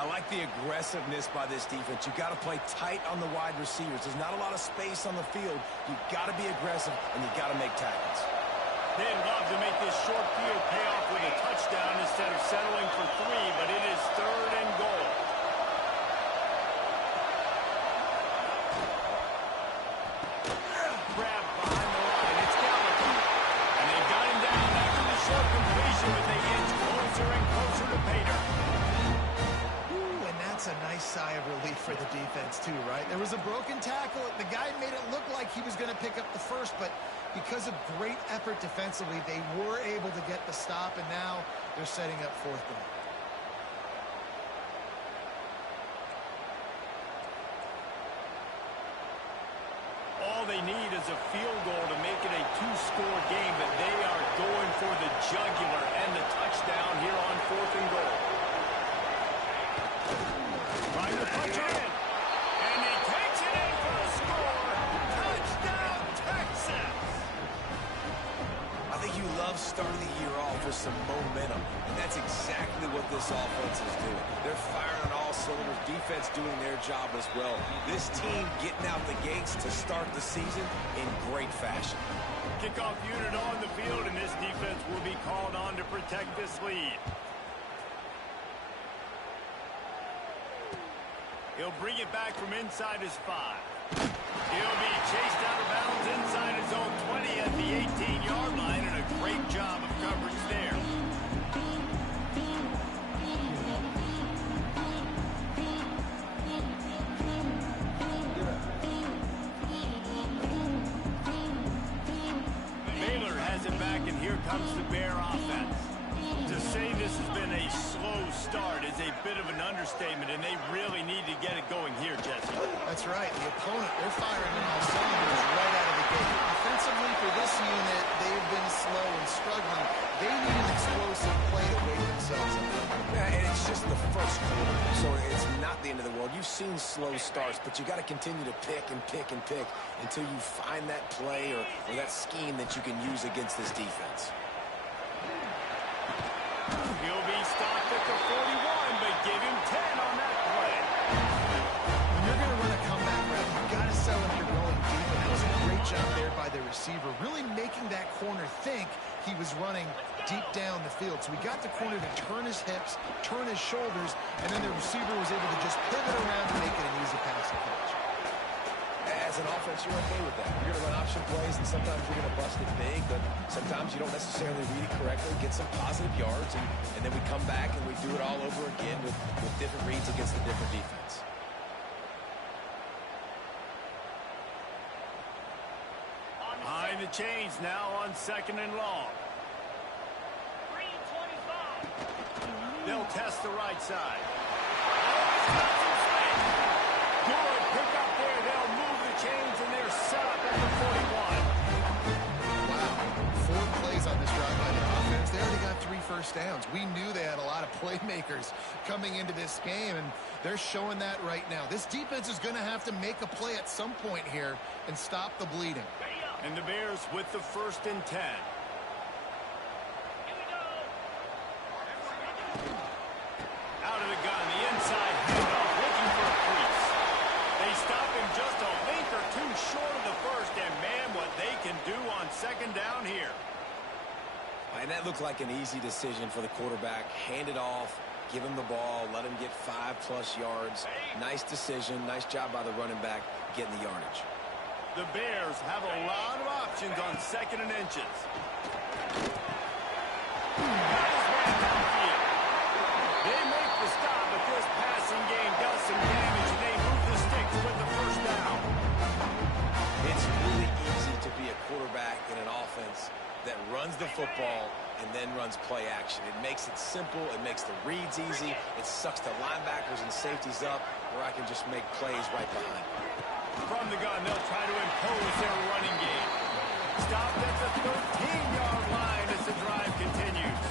I like the aggressiveness by this defense. You've got to play tight on the wide receivers. There's not a lot of space on the field. You've got to be aggressive, and you've got to make tackles. They'd love to make this short field pay off with a touchdown instead of settling for 3, but it is third and goal. nice sigh of relief for the defense too, right? There was a broken tackle. The guy made it look like he was going to pick up the first, but because of great effort defensively, they were able to get the stop, and now they're setting up fourth down. All they need is a field goal to make it a two-score game, but they are going for the jugular and the touchdown here on fourth and goal. Trying to punch it in, and he takes it in for a score. Touchdown, Texas! I think you love starting the year off with some momentum, and that's exactly what this offense is doing. They're firing on all cylinders, defense doing their job as well. This team getting out the gates to start the season in great fashion. Kickoff unit on the field, and this defense will be called on to protect this lead. He'll bring it back from inside his 5. He'll be chased out of bounds inside his own 20 at the 18-yard line, and a great job of coverage there. Baylor has it back, and here comes the Bear offense. To say this has been a slow start is a bit of an understatement, and they really need to get it going here, Jesse. That's right. The opponent, they're firing on all cylinders right out of the gate. Offensively for this unit, they've been slow and struggling. They need an explosive play to wake themselves up. Yeah, and it's just the first quarter, so it's not the end of the world. You've seen slow starts, but you got to continue to pick and pick and pick until you find that play or that scheme that you can use against this defense. He'll be stopped at the 41, but give him 10 on that play. When you're going to run a comeback route, you've got to sell if you're going deep, and that was a great job there by the receiver, really making that corner think he was running deep down the field. So we got the corner to turn his hips, turn his shoulders, and then the receiver was able to just pivot around and make it an easy passing catch. As an offense, you're okay with that. You're going to run option plays, and sometimes you're going to bust it big, but sometimes you don't necessarily read it correctly, get some positive yards, and then we come back and we do it all over again with different reads against a different defense. Behind the chains now on second and long. They'll test the right side. Good pick up there. They'll move the chains, and they're set up at the 41. Wow. 4 plays on this drive by the offense. They already got 3 first downs. We knew they had a lot of playmakers coming into this game, and they're showing that right now. This defense is going to have to make a play at some point here and stop the bleeding. And the Bears with the 1st and 10. Out of the gun, the inside handoff, looking for a crease. They stop him just a length or 2 short of the first, and man, what they can do on second down here. And that looked like an easy decision for the quarterback. Hand it off, give him the ball, let him get 5+ yards. Nice decision, nice job by the running back getting the yardage. The Bears have a lot of options on 2nd and inches. They make the stop, but this passing game does some damage, and they move the sticks with the 1st down. It's really easy to be a quarterback in an offense that runs the football and then runs play action. It makes it simple. It makes the reads easy. It sucks the linebackers and safeties up where I can just make plays right behind. From the gun, they'll try to impose their running game. Stopped at the 13-yard line as the drive continues.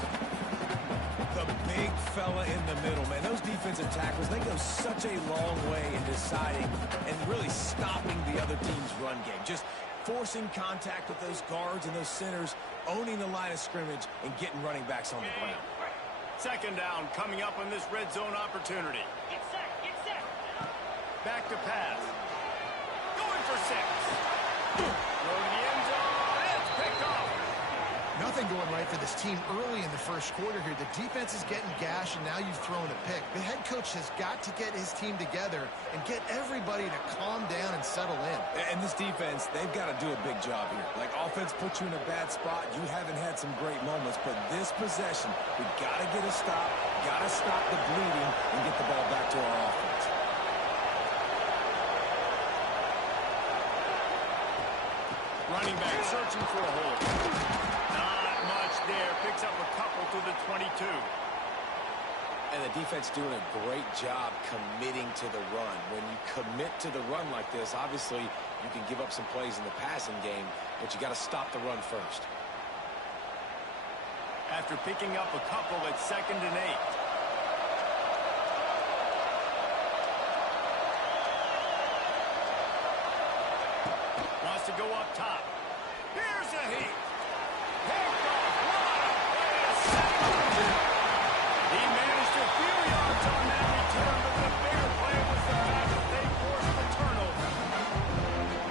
The big fella in the middle, man. Those defensive tackles, they go such a long way in deciding and really stopping the other team's run game. Just forcing contact with those guards and those centers, owning the line of scrimmage, and getting running backs on the ground. 2nd down coming up on this red zone opportunity. Get set, get set. Back to pass. Going for 6. Throw to the end zone. It's picked off. Nothing going right for this team early in the 1st quarter here. The defense is getting gashed, and now you've thrown a pick. The head coach has got to get his team together and get everybody to calm down and settle in. And this defense, they've got to do a big job here. Like, offense puts you in a bad spot. You haven't had some great moments, but this possession, we got to get a stop, got to stop the bleeding, and get the ball back to our offense. running back searching for a hole. Not much there. Picks up a couple to the 22. And the defense doing a great job committing to the run. When you commit to the run like this, obviously you can give up some plays in the passing game, but you got to stop the run first. After picking up a couple at 2nd and 8. Wants to go up top. Here's a heat. Picked off. What a play to second. He managed a few yards on that return, but the bigger play was the fact that they forced the turnover.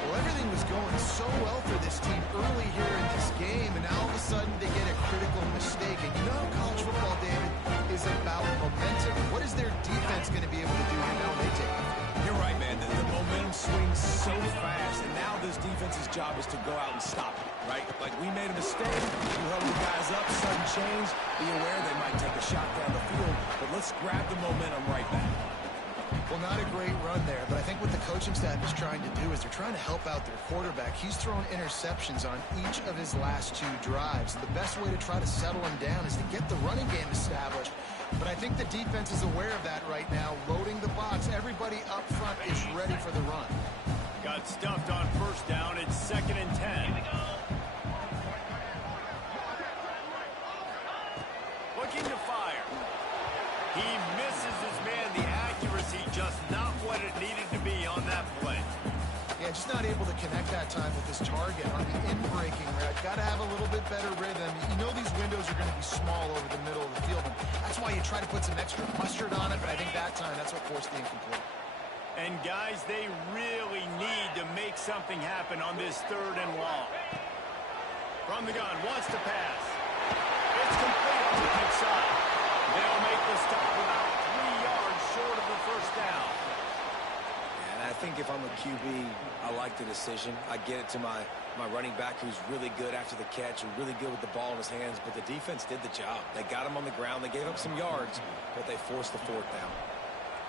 Well, everything was going so well for this team early here in this game, and now all of a sudden they get a critical mistake. And you know how college football, David, is about momentum. What is their defense going to be able to do here now when they take it? You're right, man. The momentum swings so fast, and now this defense's job is to go out and stop it, right? Like, we made a mistake, you held the guys up, sudden change, be aware they might take a shot down the field, but let's grab the momentum right back. Well, not a great run there, but I think what the coaching staff is trying to do is they're trying to help out their quarterback. He's thrown interceptions on each of his last 2 drives. The best way to try to settle him down is to get the running game established. But I think the defense is aware of that right now, loading the box. Everybody up front is ready for the run. Got stuffed on 1st down. It's 2nd and 10. Looking to fire. He misses his man. The accuracy just not what it needed to be on that play. Yeah, just not able to connect that time with his target on the in-breaking route. Got to have a little bit better rhythm. You know these windows are going to be small over the middle of the field, and that's why you try to put some extra mustard on it, but I think that time that's what forced the incomplete. And guys, they really need to make something happen on this 3rd and long. From the gun, wants to pass. It's complete on the right side. They'll make the stop about 3 yards short of the 1st down. And I think if I'm a QB, I like the decision. I get it to my running back who's really good after the catch and really good with the ball in his hands, but the defense did the job. They got him on the ground. They gave up some yards, but they forced the 4th down.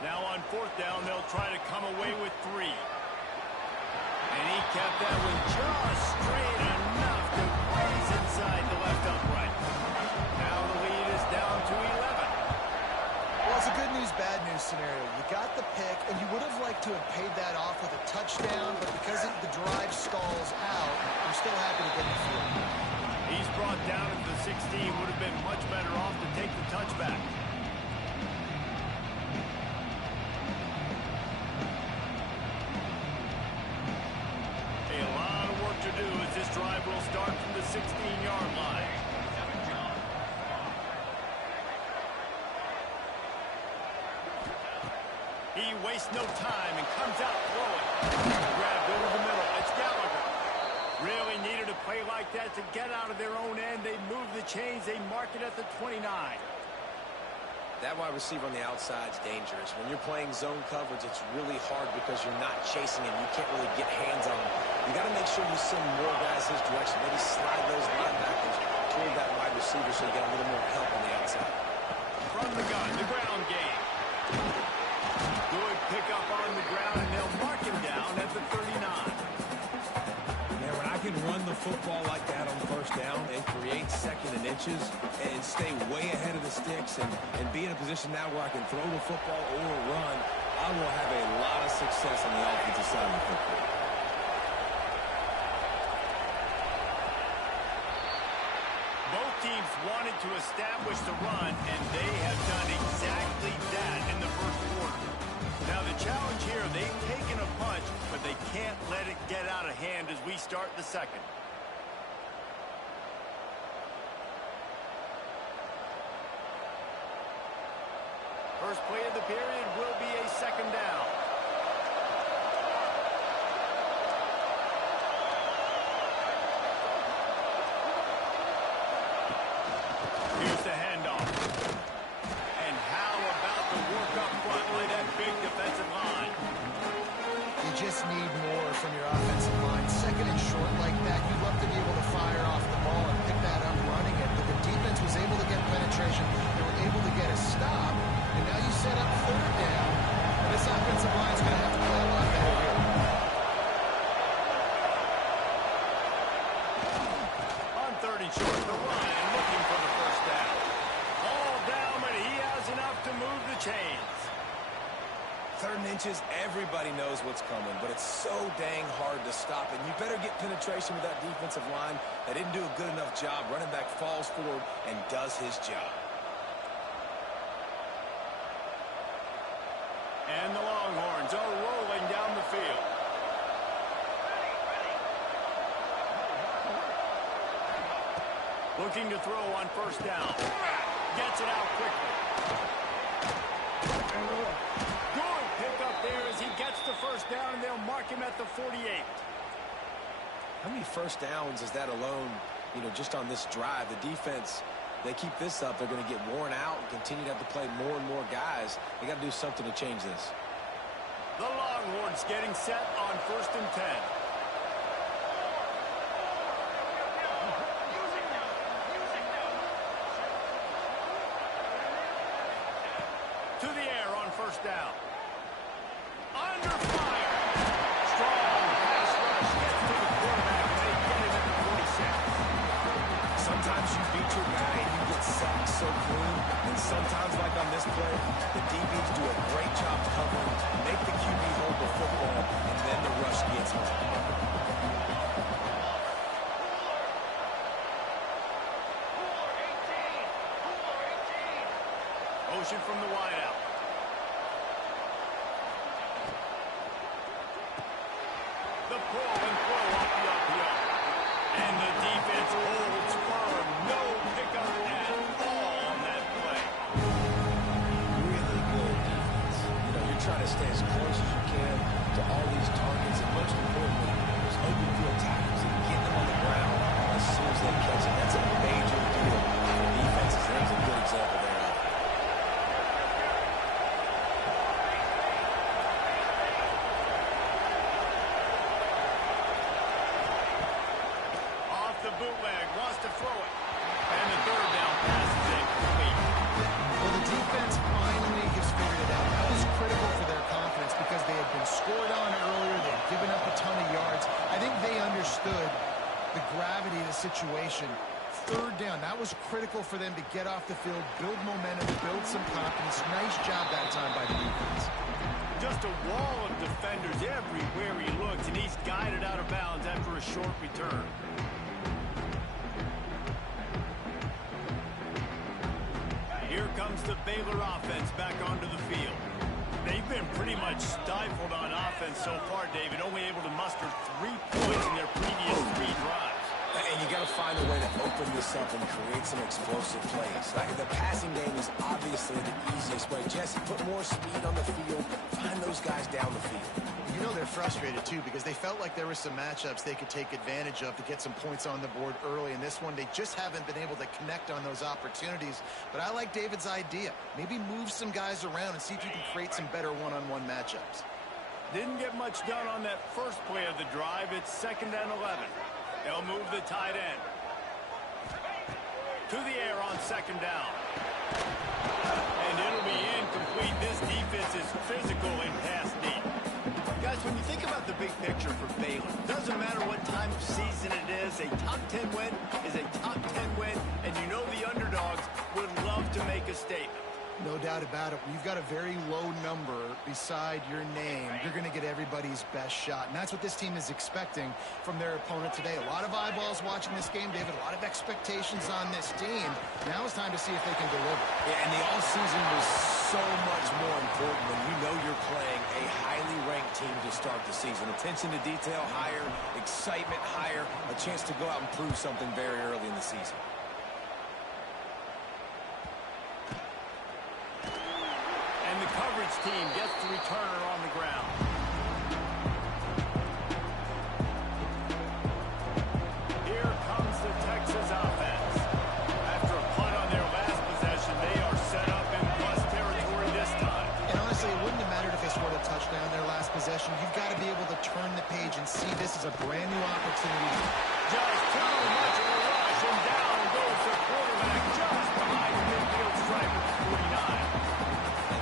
Now on 4th down, they'll try to come away with 3. And he kept that one just straight enough to raise inside the left upright. Now the lead is down to 11. Well, it's a good news, bad news scenario. You got the pick, and you would have liked to have paid that off with a touchdown, but because the drive stalls out, you're still happy to get the field. He's brought down at the 16. Would have been much better off to take the touchback. A lot of work to do as this drive will start from the 16-yard line. He wastes no time and comes out throwing. Grabbed over the middle. It's Gallagher. Really needed a play like that to get out of their own end. They move the chains. They mark it at the 29. That wide receiver on the outside is dangerous. When you're playing zone coverage, it's really hard because you're not chasing him. You can't really get hands on him. You got to make sure you send more guys his direction. Maybe slide those linebackers toward that wide receiver so you get a little more help on the outside. From the gun, the ground game. Good pickup on the ground, and they'll mark him down at the 39. Yeah, when I can run the football like that on 1st down and create 2nd and inches and stay way ahead of the sticks and be in a position now where I can throw the football or run, I will have a lot of success on the offensive side of the football. Both teams wanted to establish the run, and they have done exactly that in the 1st quarter. Now the challenge here, they've taken a punch, but they can't let it get out of hand as we start the 2nd. First play of the period will be a 2nd down. Here's the handoff. And how about the work up front by that big defensive line? You just need more from your offensive line. 2nd and short like that, you'd love to be able to fire off the ball and pick that up running it. But the defense was able to get penetration. They were able to get a stop. And now you set up 3rd down. And this offensive line is going to have to play a lot better here. switches, everybody knows what's coming, but it's so dang hard to stop it. You better get penetration with that defensive line. They didn't do a good enough job. Running back falls forward and does his job. And the Longhorns are rolling down the field. Looking to throw on first down. Gets it out quickly. Good pickup there as he gets the first down, and they'll mark him at the 48. How many first downs is that alone, just on this drive? The defense, they keep this up, they're going to get worn out and continue to have to play more and more guys. They got to do something to change this. The Longhorns getting set on 1st and 10. To the air on first down. Under fire. Strong pass rush gets to the quarterback, and they get him at the 46. Sometimes you beat your guy and you get sacked so clean, and sometimes, like on this play, the DBs do a great job covering, make the QB hold the football, and then the rush gets home. Motion from the wideout. The pull and throw off the RPO. And the defense holds firm. No pickup at all on that play. Really good defense. You're trying to stay as close as you can to all these targets, and most importantly, those open field tackles and get them on the ground as soon as they catch it. That's a major deal for defenses. There's a good example there. Bootleg wants to throw it. And the third down pass is incomplete. Well, the defense finally has figured it out. That was critical for their confidence because they had been scored on earlier. They had given up a ton of yards. I think they understood the gravity of the situation. Third down, that was critical for them to get off the field, build momentum, build some confidence. Nice job that time by the defense. Just a wall of defenders everywhere he looks, and he's guided out of bounds after a short return. Here comes the Baylor offense back onto the field. They've been pretty much stifled on offense so far, David, only able to muster 3 points in their previous 3 drives. And you got to find a way to open this up and create some explosive plays. The passing game is obviously the easiest way. Jesse, put more speed on the field. Find those guys down the field. They're frustrated, too, because they felt like there were some matchups they could take advantage of to get some points on the board early. In this one, they just haven't been able to connect on those opportunities. But I like David's idea. Maybe move some guys around and see if you can create some better one-on-one matchups. Didn't get much done on that first play of the drive. It's 2nd and 11. They'll move the tight end. To the air on 2nd down. And it'll be incomplete. This defense is physical and pass deep. Guys, when you think about the big picture for Baylor, doesn't matter what time of season it is, a top 10 win is a top 10 win, and the underdogs would love to make a statement. No doubt about it. When you've got a very low number beside your name, you're going to get everybody's best shot. And that's what this team is expecting from their opponent today. A lot of eyeballs watching this game, David. A lot of expectations on this team. Now it's time to see if they can deliver. Yeah, and the offseason was so much more important when you know you're playing a highly ranked team to start the season. Attention to detail higher, excitement higher, a chance to go out and prove something very early in the season. And the coverage team gets the returner on the ground. Here comes the Texas offense. After a punt on their last possession, they are set up in plus territory this time. And honestly, it wouldn't have mattered if they scored a touchdown their last possession. You've got to be able to turn the page and see this as a brand new opportunity. Just too much of a rush, and down goes the quarterback just behind the midfield stripe at 49.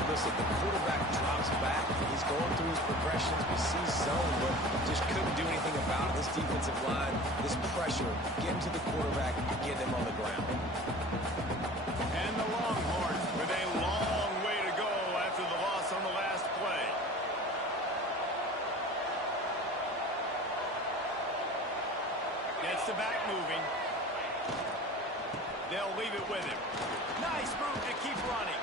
Listen, the quarterback drops back. He's going through his progressions. We see zone, but just couldn't do anything about it. This defensive line, this pressure, getting to the quarterback, getting him on the ground. And the Longhorns with a long way to go after the loss on the last play. Gets the back moving. They'll leave it with him. Nice move to keep running.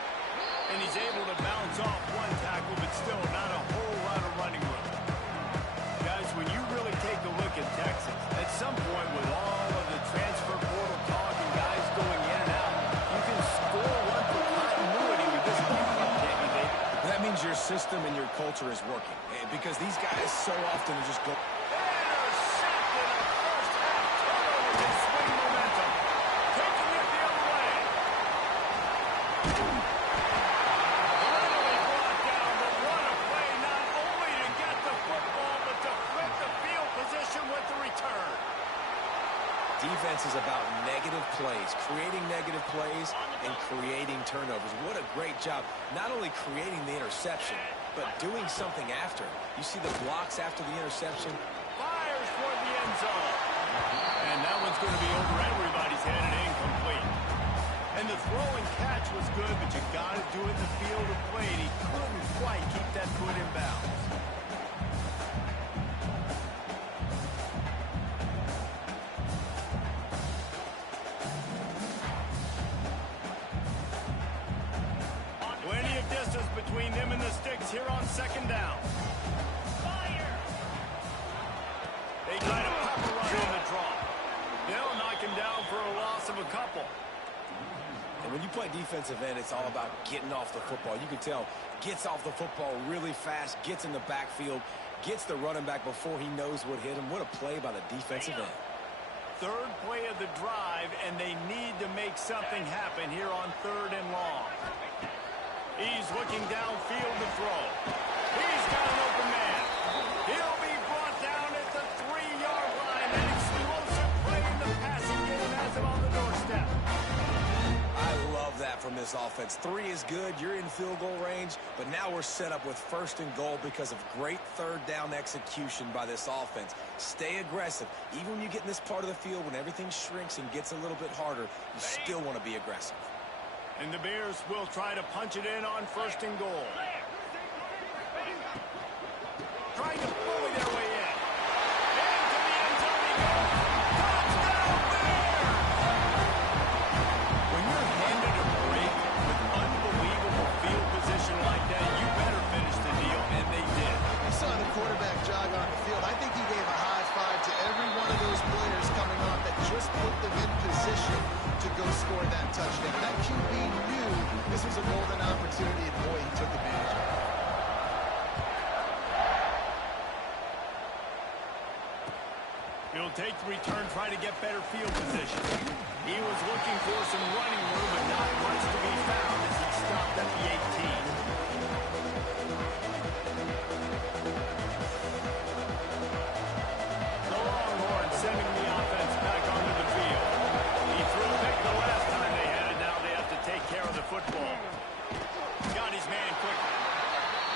And he's able to bounce off one tackle, but still not a whole lot of running room. Guys, when you really take a look at Texas, at some point with all of the transfer portal talk and guys going in and out, you can score one for continuity with this defense, can't you, Nate? That means your system and your culture is working. Because these guys so often just go... Intercepted a first half turnover to swing momentum. Taking it the other way. Literally brought down, but what a play, not only to get the football, but to flip the field position with the return. Defense is about negative plays, creating negative plays and creating turnovers. What a great job, not only creating the interception, but doing something after. You see the blocks after the interception. Fires for the end zone. And that one's going to be over everybody's head and incomplete. And the throw and catch was good, but you got to do it in the field of play. And he couldn't quite keep that foot in bounds. Plenty of distance between them and the sticks here on second down. Fire! They try to pop a run on the draw. They'll knock him down for a loss of a couple. And when you play defensive end, it's all about getting off the football. You can tell, gets off the football really fast, gets in the backfield, gets the running back before he knows what hit him. What a play by the defensive end. Third play of the drive, and they need to make something happen here on 3rd and long. He's looking downfield to throw. He's got an open man. He'll be brought down at the 3-yard line. An explosive play in the passing game has him on the doorstep. I love that from this offense. 3 is good. You're in field goal range, but now we're set up with 1st and goal because of great 3rd down execution by this offense. Stay aggressive. Even when you get in this part of the field, when everything shrinks and gets a little bit harder, you still want to be aggressive. And the Bears will try to punch it in on 1st and goal. Trying to bully their way in. Into the end zone he goes. Touchdown Bears! When you're handed a break with unbelievable field position like that, you better finish the deal, and they did. You saw the quarterback jog on the field. I think he gave a high five to every one of those players coming off that just put them in position to go score that touchdown. That QB knew this was a golden opportunity, and boy, he took advantage of it. He'll take the return, try to get better field position. He was looking for some running room, but not much to be found as he stopped at the 18. The Longhorns sending the offense back onto the field. He threw a pick the last time they had it. Now they have to take care of the football. Got his man quickly.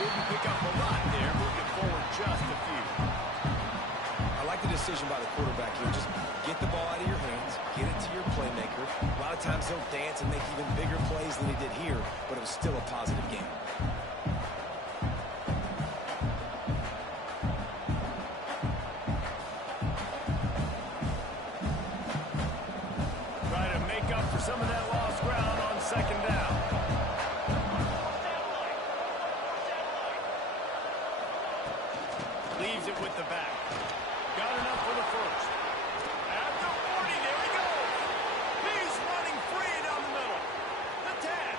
Didn't pick up a lot there, moving forward just a few. I like the decision by the quarterback here. Just get the ball out of your hands, get it to your playmaker. A lot of times he'll dance and make even bigger plays than he did here, but it was still a positive game. Try to make up for some of that lost ground on 2nd down. Leaves it with the back. Got enough for the first. At the 40, there he goes. He's running free down the middle. The 10.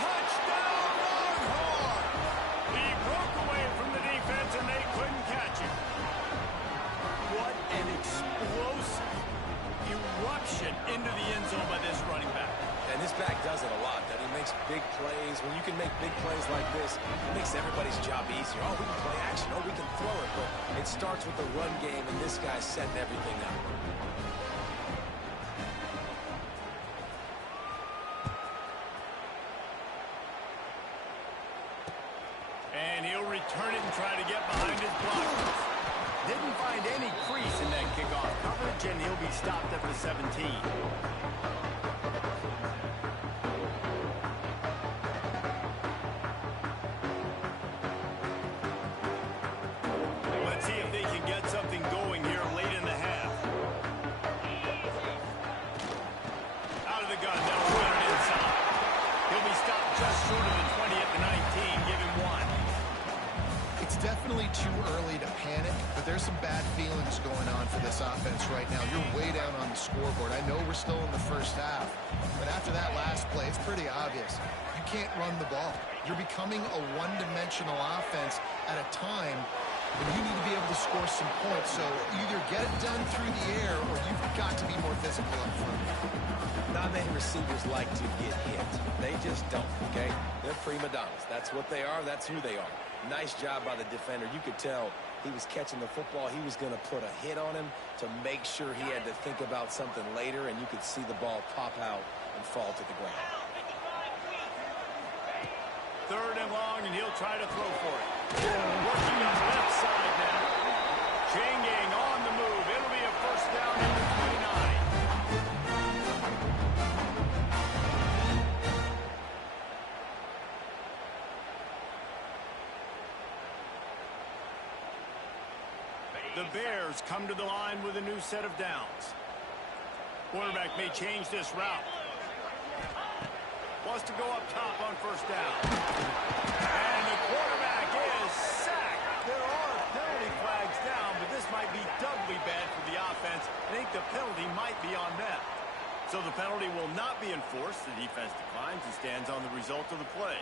Touchdown, Longhorns. He broke away from the defense, and they couldn't catch him. What an explosive eruption into the end zone by this running back. And this back does it a lot. That he makes big plays. When you can make big plays like this, it makes everybody's job easier. Oh, we can play action. Oh, we can throw it. But it starts with the run game, and this guy's setting everything up. And he'll return it and try to get behind his blockers. Didn't find any crease in that kickoff coverage, and he'll be stopped at the 17. Let's see if they can get something going here late in the half. too early to panic, but there's some bad feelings going on for this offense right now. You're way down on the scoreboard. I know we're still in the first half, but after that last play, it's pretty obvious. You can't run the ball. You're becoming a one-dimensional offense at a time when you need to be able to score some points. So either get it done through the air or you've got to be more physical up front. Not many receivers like to get hit. They just don't, okay? They're prima donnas. That's what they are. That's who they are. Nice job by the defender. You could tell he was catching the football. He was going to put a hit on him to make sure he had to think about something later, and you could see the ball pop out and fall to the ground. 3rd and long, and he'll try to throw for it. Working on the left side now. Changing on the move. It'll be a first down at the 29. The Bears come to the line with a new set of downs. Quarterback may change this route. Wants to go up top on first down. And the quarterback is sacked. There are penalty flags down, but this might be doubly bad for the offense. I think the penalty might be on them. So the penalty will not be enforced. The defense declines and stands on the result of the play.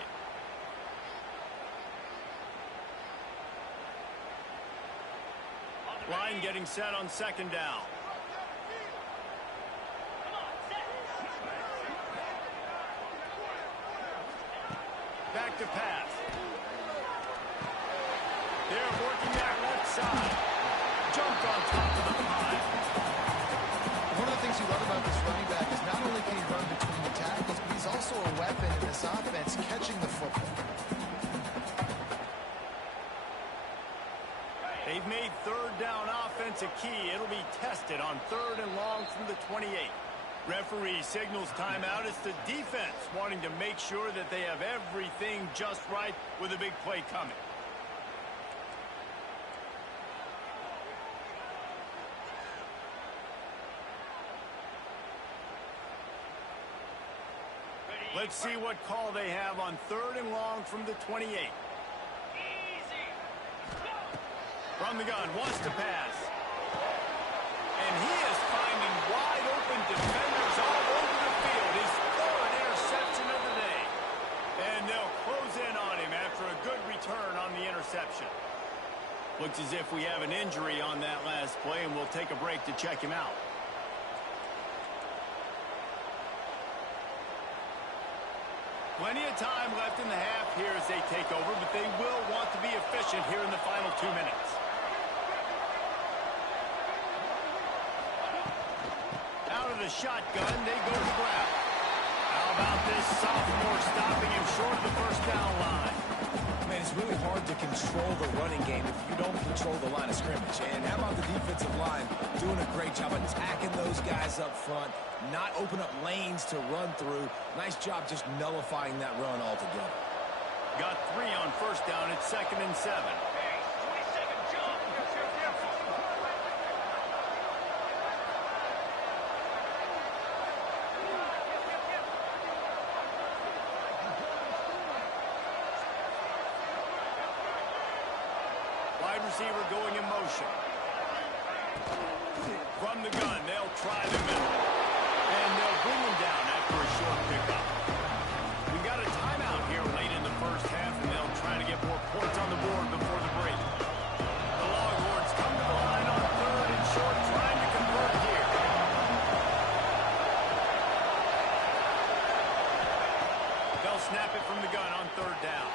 Line getting set on 2nd down. Back to pass. They're working that left side. Jumped on top of the pile. One of the things you love about this running back is not only can he run between the tackles, but he's also a weapon in this offense catching the football. They've made 3rd down offense a key. It'll be tested on 3rd and long from the 28. Referee signals timeout. It's the defense wanting to make sure that they have everything just right with a big play coming. Let's see what call they have on 3rd and long from the 28. From the gun, wants to pass. And he is finding wide open defenders all over the field. His 3rd interception of the day. And they'll close in on him after a good return on the interception. Looks as if we have an injury on that last play, and we'll take a break to check him out. Plenty of time left in the half here as they take over, but they will want to be efficient here in the final 2 minutes. Out of the shotgun, they go to the ground. How about this sophomore stopping him short of the first down line? Man, it's really hard to control the running game if you don't control the line of scrimmage. And how about the defensive line doing a great job attacking those guys up front, not open up lanes to run through. Nice job just nullifying that run altogether. Got 3 on first down. It's 2nd and 7. Wide receiver going in motion. From the gun, they'll try the middle. And they'll bring him down after a short pickup. We got a timeout here late in the first half, and they'll try to get more points on the board before the break. The Longhorns come to the line on 3rd and short, trying to convert here. They'll snap it from the gun on 3rd down.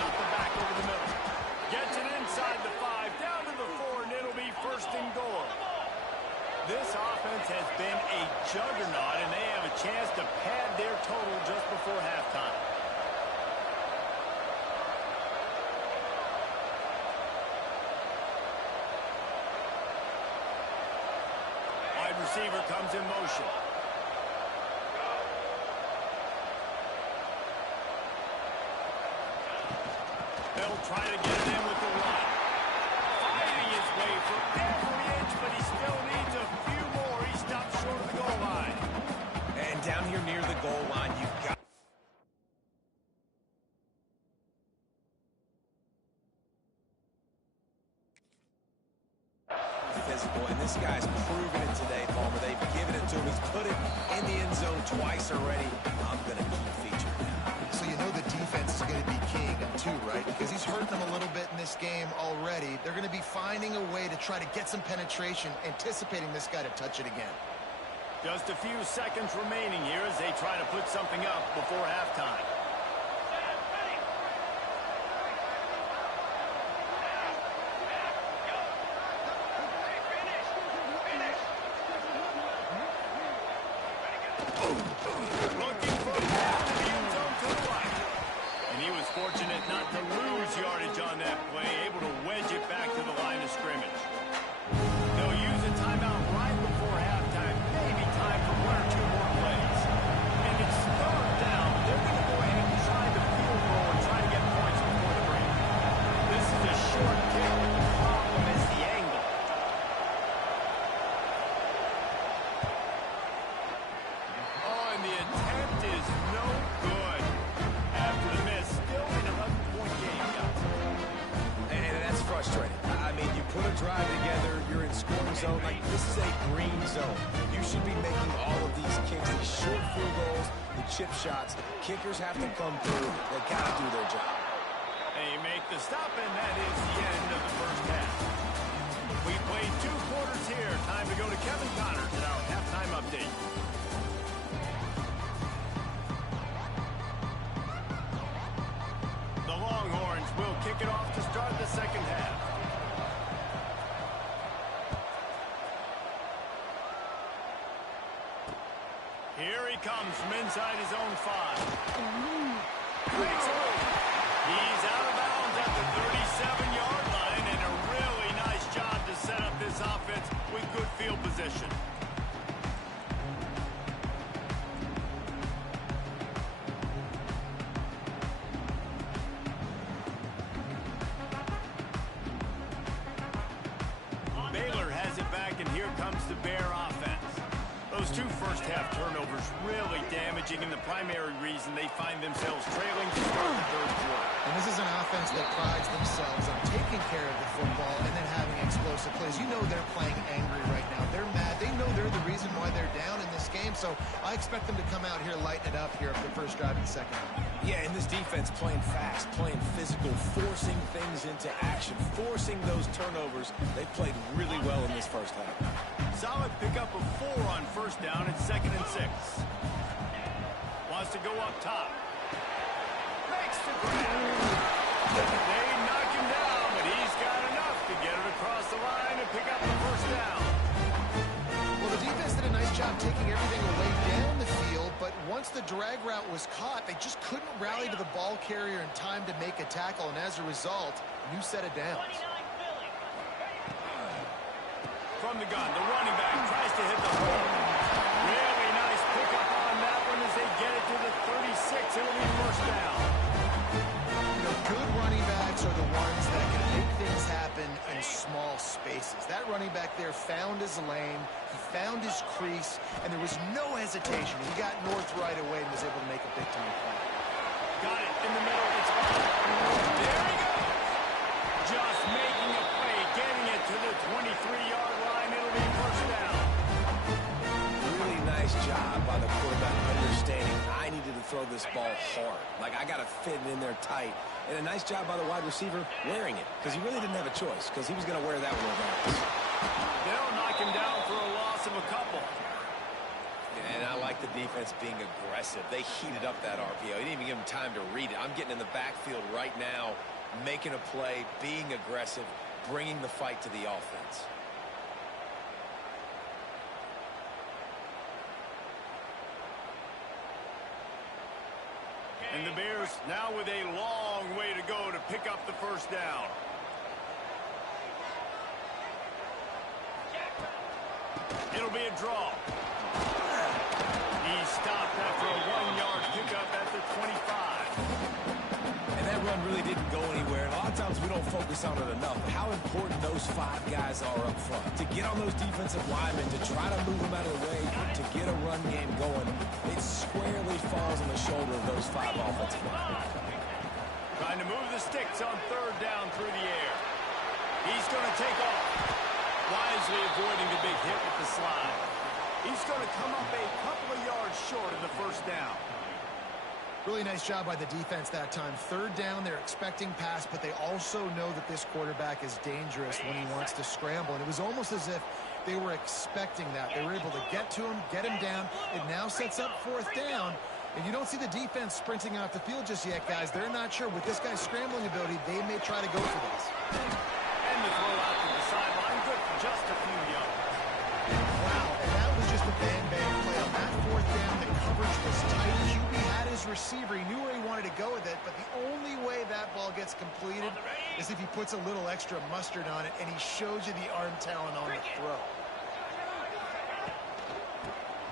Got the back over the middle. Gets it inside the 5, down to the 4, and it'll be 1st and goal. This offense has been a juggernaut, and they have a chance to pad their total just before halftime. Wide receiver comes in motion. They'll try to get it in with the run. Fighting his way for every inch, but he still needs a few more. He stops short of the goal line. And down here near the goal line, you've got physical, and this guy's proven it today, Palmer. They've given it to him. He's put it in the end zone twice already. I'm going to keep featuring him. So you know the defense is going to be king too, right? Because he's hurting them a little bit in this game already. They're going to be finding a way to try to get some penetration, anticipating this guy to touch it again. Just a few seconds remaining here as they try to put something up before halftime. Looking for the pass to the end zone to the right. And he was fortunate not to lose yardage on that play, able to wedge it back to the line of scrimmage. They'll use a timeout right before halftime, maybe time for one or two more plays. And it's third down. They're going to go ahead and try the field goal and try to get points before the break. This is a short kick. The problem is the angle. Oh, and the attempt is no good. After the miss, still an 11-point game, guys. And that's frustrating. I mean, you put a drive together, you're in scoring zone. Like, this is a green zone. You should be making all of these kicks, these short field goals, the chip shots. Kickers have to come through. They got to do their job. They make the stop, and that is the end of the first half. We played 2 quarters here. Time to go to Kevin Connors at our halftime update. The Longhorns will kick it off to start the second half. Here he comes from inside his own 5. Breaks away. He's out of bounds at the 37-yard line, and a really nice job to set up this offense with good field position. Baylor has it back, and here comes the Bear offense. Those 2 first-half turnovers really damaging, and the primary reason they find themselves trailing to start the third quarter. And this is an offense that prides themselves on taking care of the football and then having explosive plays. You know they're playing angry right now. They're mad. They know they're the reason why they're down in this game, so I expect them to come out here, lighten it up here for the first drive of the second half. Yeah, and this defense playing fast, playing physical, forcing things into action, forcing those turnovers. They played really well in this first half. Solid pickup of 4 on first down and 2nd and 6. Wants to go up top. Makes the grab. They knock him down, but he's got enough to get it across the line and pick up the first down. Well, the defense did a nice job taking everything away down the field, but once the drag route was caught, they just couldn't rally to the ball carrier in time to make a tackle, and as a result, new set of downs. From the gun, the running back tries to hit the hole. Really nice pickup on that one as they get it to the 36. It'll be first down. You know, good running backs are the ones that can make things happen in small spaces. That running back there found his lane, he found his crease, and there was no hesitation. He got north right away and was able to make a big-time play. Got it in the middle. It's there he goes. Just making a play, getting it to the 23-yard line. It'll be first down. Really nice job by the quarterback understanding I needed to throw this ball hard. Like, I got to fit it in there tight. And a nice job by the wide receiver wearing it, because he really didn't have a choice, because he was going to wear that one regardless. They'll knock him down for a loss of a couple. And I like the defense being aggressive. They heated up that RPO. He didn't even give him time to read it. I'm getting in the backfield right now, making a play, being aggressive, bringing the fight to the offense. And the Bears now with a long way to go to pick up the first down. It'll be a draw. He stopped after a 1-yard pickup at the 25. And that run really didn't go anywhere. And a lot of times we don't focus on it enough. How important those 5 guys are up front. To get on those defensive linemen, to try to move them out of the way, to get a run game going, it squarely falls on the shoulder of those 5 offensive linemen. Trying to move the sticks on third down through the air. He's going to take off. wisely avoiding the big hit with the slide. He's going to come up a couple of yards short of the first down. Really nice job by the defense that time. Third down, they're expecting pass, but they also know that this quarterback is dangerous when he wants to scramble. And it was almost as if they were expecting that. They were able to get to him, get him down. It now sets up fourth down. And you don't see the defense sprinting off the field just yet, guys. They're not sure. With this guy's scrambling ability, they may try to go for this. And the throw out to the sideline, good for just a few yards. Wow, and that was just a bang-bang play. On that fourth down, the coverage was tight. QB had his receiver. He knew where he wanted to go with it, but the only way that ball gets completed is if he puts a little extra mustard on it, and he shows you the arm talent on the throw.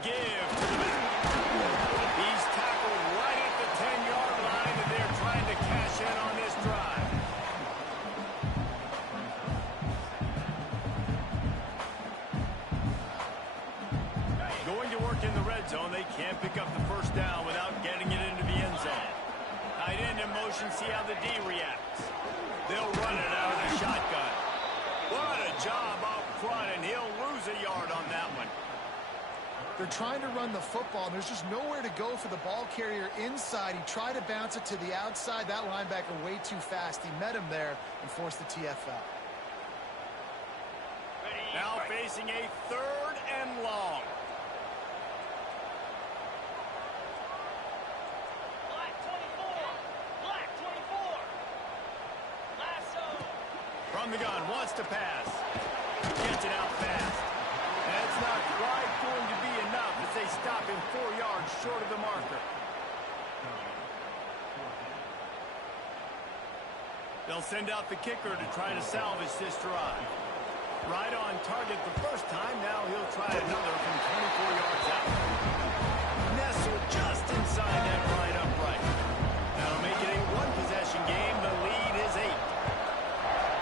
Give to the back. He's tackled right at the 10-yard line, and they're trying to cash in on this drive. Going to work in the red zone. They can't pick up the first down without getting it into the end zone. Tight end in motion, see how the D reacts. They'll run it out of the shotgun. What a job up front, and he'll lose a yard on that one. They're trying to run the football, and there's just nowhere to go for the ball carrier inside. He tried to bounce it to the outside. That linebacker way too fast. He met him there and forced the TFL. Now facing a third and long. Black 24. Black 24. Lasso. From the gun, wants to pass. Gets it out fast. That's not quite going to be enough as they stop him 4 yards short of the marker. They'll send out the kicker to try to salvage this drive. Right on target the first time. Now he'll try another from 24 yards out. Nestled just inside that right upright. That'll make it a one-possession game. The lead is 8.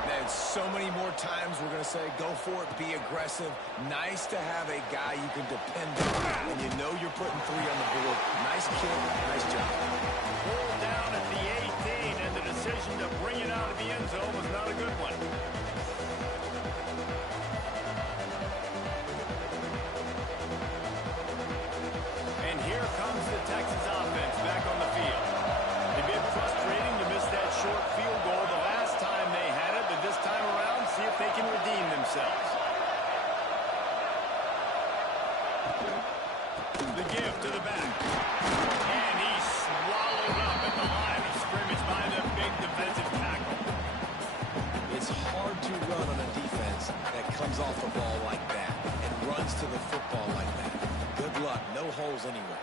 Man, so many more times we're going to say, go for it, be aggressive. Nice to have a guy you can depend on, and you know you're putting 3 on the board. Nice kick, nice job. Pulled down at the 18, and the decision to bring it out of the end zone was not a good one. And here comes the Texas offense back on the field. They've been frustrating to miss that short field goal the last time they had it, but this time around, see if they can redeem themselves. The give to the back. And he's swallowed up at the line of scrimmage by the big defensive tackle. It's hard to run on a defense that comes off the ball like that and runs to the football like that. Good luck. No holes anywhere.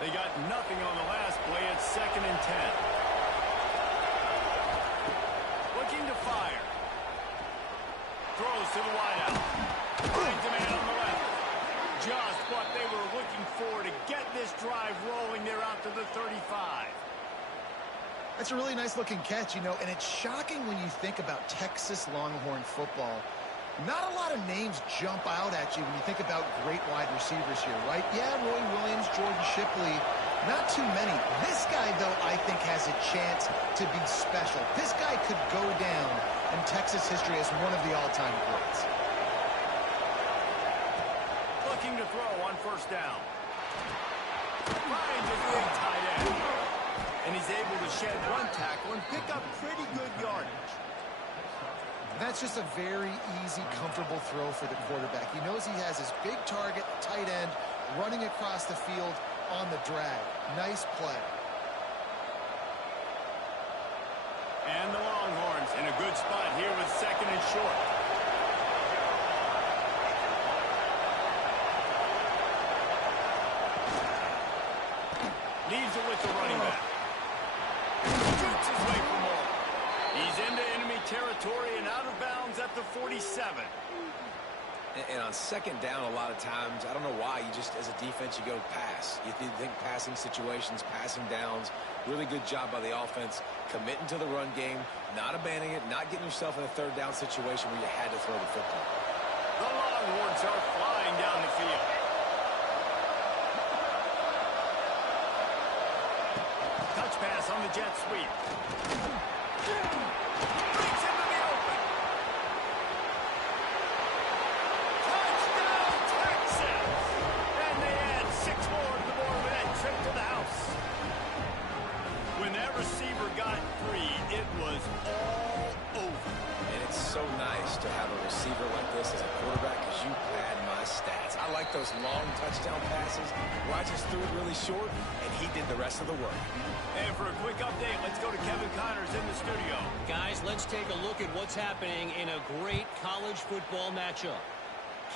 They got nothing on the last play. It's 2nd and 10. Looking to fire. Throws to the wideout. Finds a man on the left. Just what they were looking for to get this drive rolling. They're out to the 35. That's a really nice-looking catch, you know, and it's shocking when you think about Texas Longhorn football. Not a lot of names jump out at you when you think about great wide receivers here, right? Yeah, Roy Williams, Jordan Shipley, not too many. This guy, though, I think has a chance to be special. This guy could go down in Texas history as one of the all-time greats. Looking to throw on first down. Finds his big tight end. And he's able to shed one tackle and pick up pretty good yardage. That's just a very easy, comfortable throw for the quarterback. He knows he has his big target, tight end, running across the field on the drag. Nice play. And the Longhorns in a good spot here with 2nd and short. Leaves it with the running back. Shoots his way for more. He's into enemy territory and out of bounds at the 47. And on 2nd down, a lot of times, I don't know why, you just, as a defense, you go pass. You think passing situations, passing downs. Really good job by the offense, committing to the run game, not abandoning it, not getting yourself in a 3rd down situation where you had to throw the football. The Longhorns are flying down the field. Touch pass on the jet sweep. Breaks into the open. privileged to have a receiver like this as a quarterback because you pad my stats. I like those long touchdown passes where I just threw it really short, and he did the rest of the work. And for a quick update, let's go to Kevin Connors in the studio. Guys, let's take a look at what's happening in a great college football matchup.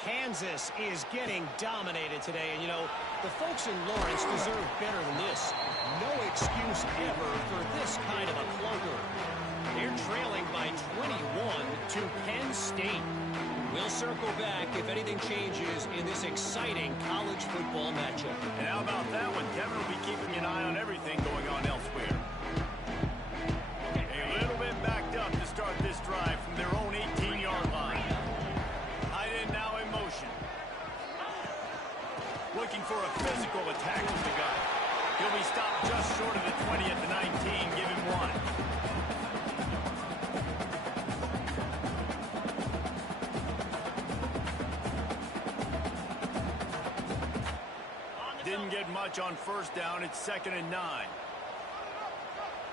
Kansas is getting dominated today, and you know, the folks in Lawrence deserve better than this. No excuse ever for this kind of a clunker. They're trailing by 21 to Penn State. We'll circle back if anything changes in this exciting college football matchup. And how about that one? Kevin will be keeping an eye on everything going on elsewhere. A little bit backed up to start this drive from their own 18-yard line. Tight end now in motion. Looking for a physical attack from the guy. He'll be stopped just short of the 20 at the 19. Give him one. Didn't get much on first down. It's 2nd and 9.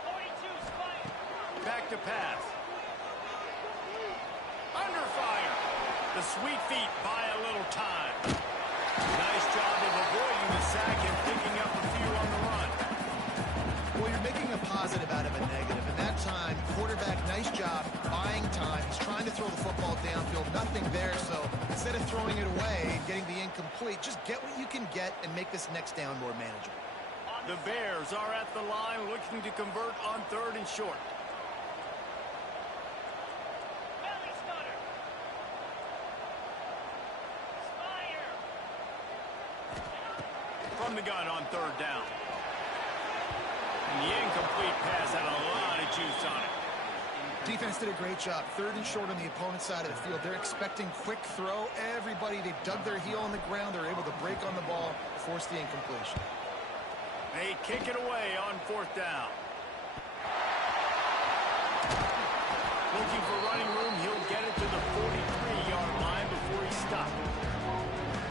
42 spike. Back to pass. Under fire. The sweet feet buy a little time. Nice job of avoiding the sack and picking up a few on the run. Well, you're making a positive out of a negative. And that time, quarterback, nice job buying time. He's trying to throw the football downfield. Nothing there, so instead of throwing it away and getting the incomplete, just get what you can get and make this next down more manageable. The Bears are at the line looking to convert on 3rd and short. Belly stutter. Spire. From the gun on 3rd down. And the incomplete pass had a lot of juice on it. Defense did a great job. 3rd and short on the opponent's side of the field. They're expecting quick throw. Everybody, they dug their heel on the ground. They're able to break on the ball, force the incompletion. They kick it away on 4th down. Looking for running room. He'll get it to the 43-yard line before he's stopped.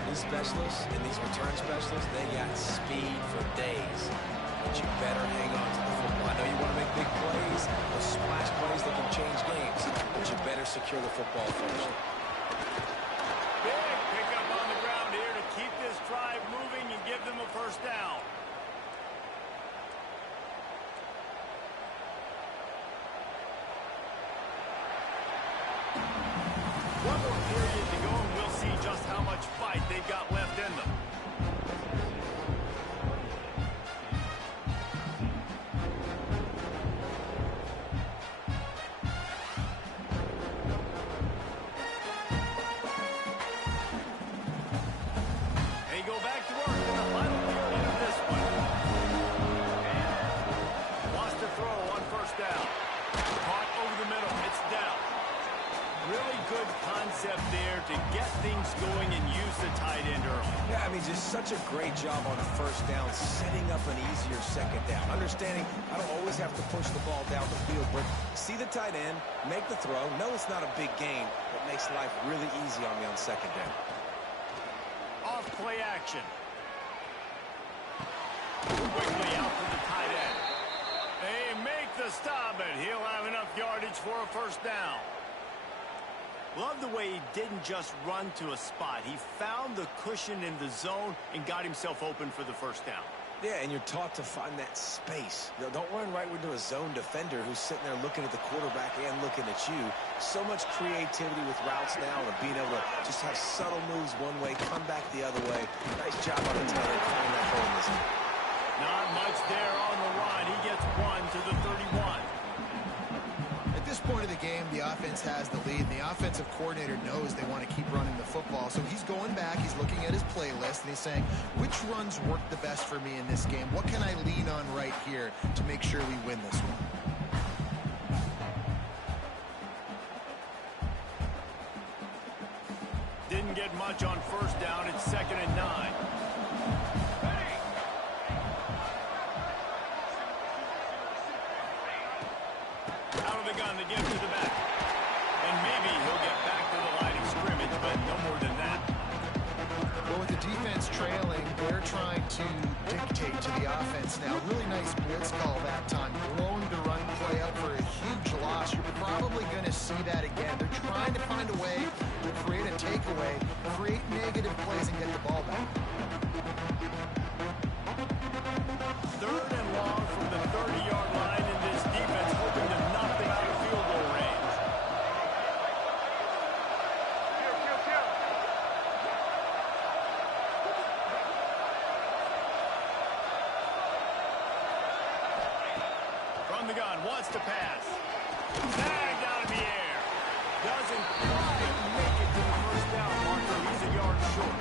These specialists and these return specialists, they got speed for days. But you better hang on to the football. I know you want to make big plays, those splash plays that can change games, but you better secure the football first. Big pickup on the ground here to keep this drive moving and give them a first down. One more period to go, and we'll see just how much fight they've got left in them. They go back to work in the final period of this one. Lost a throw on 1st down. Caught over the middle. It's down. Really good concept there to get things going and use the tight end early. Yeah, I mean, just such a great job on the 1st down, setting up an easier 2nd down. Understanding I don't always have to push the ball down the field, but see the tight end, make the throw. No, it's not a big gain, but makes life really easy on me on 2nd down. Off play action. Quickly out to the tight end. They make the stop, and he'll have enough yardage for a first down. Love the way he didn't just run to a spot. He found the cushion in the zone and got himself open for the first down. Yeah, and you're taught to find that space. Don't run right into a zone defender who's sitting there looking at the quarterback and looking at you. So much creativity with routes now and being able to just have subtle moves one way, come back the other way. Nice job on the tight end finding that hole in this game. Not much there on the run. He gets 1 to the 31. At this point of the game, the offense has the lead, and the offensive coordinator knows they want to keep running the football. So he's going back, he's looking at his playlist, and he's saying, which runs work the best for me in this game? What can I lean on right here to make sure we win this one? Didn't get much on 1st down. It's 2nd and 9. Out of the gun to give to the back. And maybe he'll get back to the line of scrimmage, but no more than that. Well, with the defense trailing, they're trying to dictate to the offense now. Really nice blitz call that time. Blowing the run play up for a huge loss. You're probably going to see that again. They're trying to find way to create a takeaway, create negative plays, and get the ball back. 3rd and long from the 30-yard line, and this defense hoping to knock them out of field goal range. From the gun, wants to pass. Tagged out of the air. Doesn't quite make it to the first down marker. He's a yard short.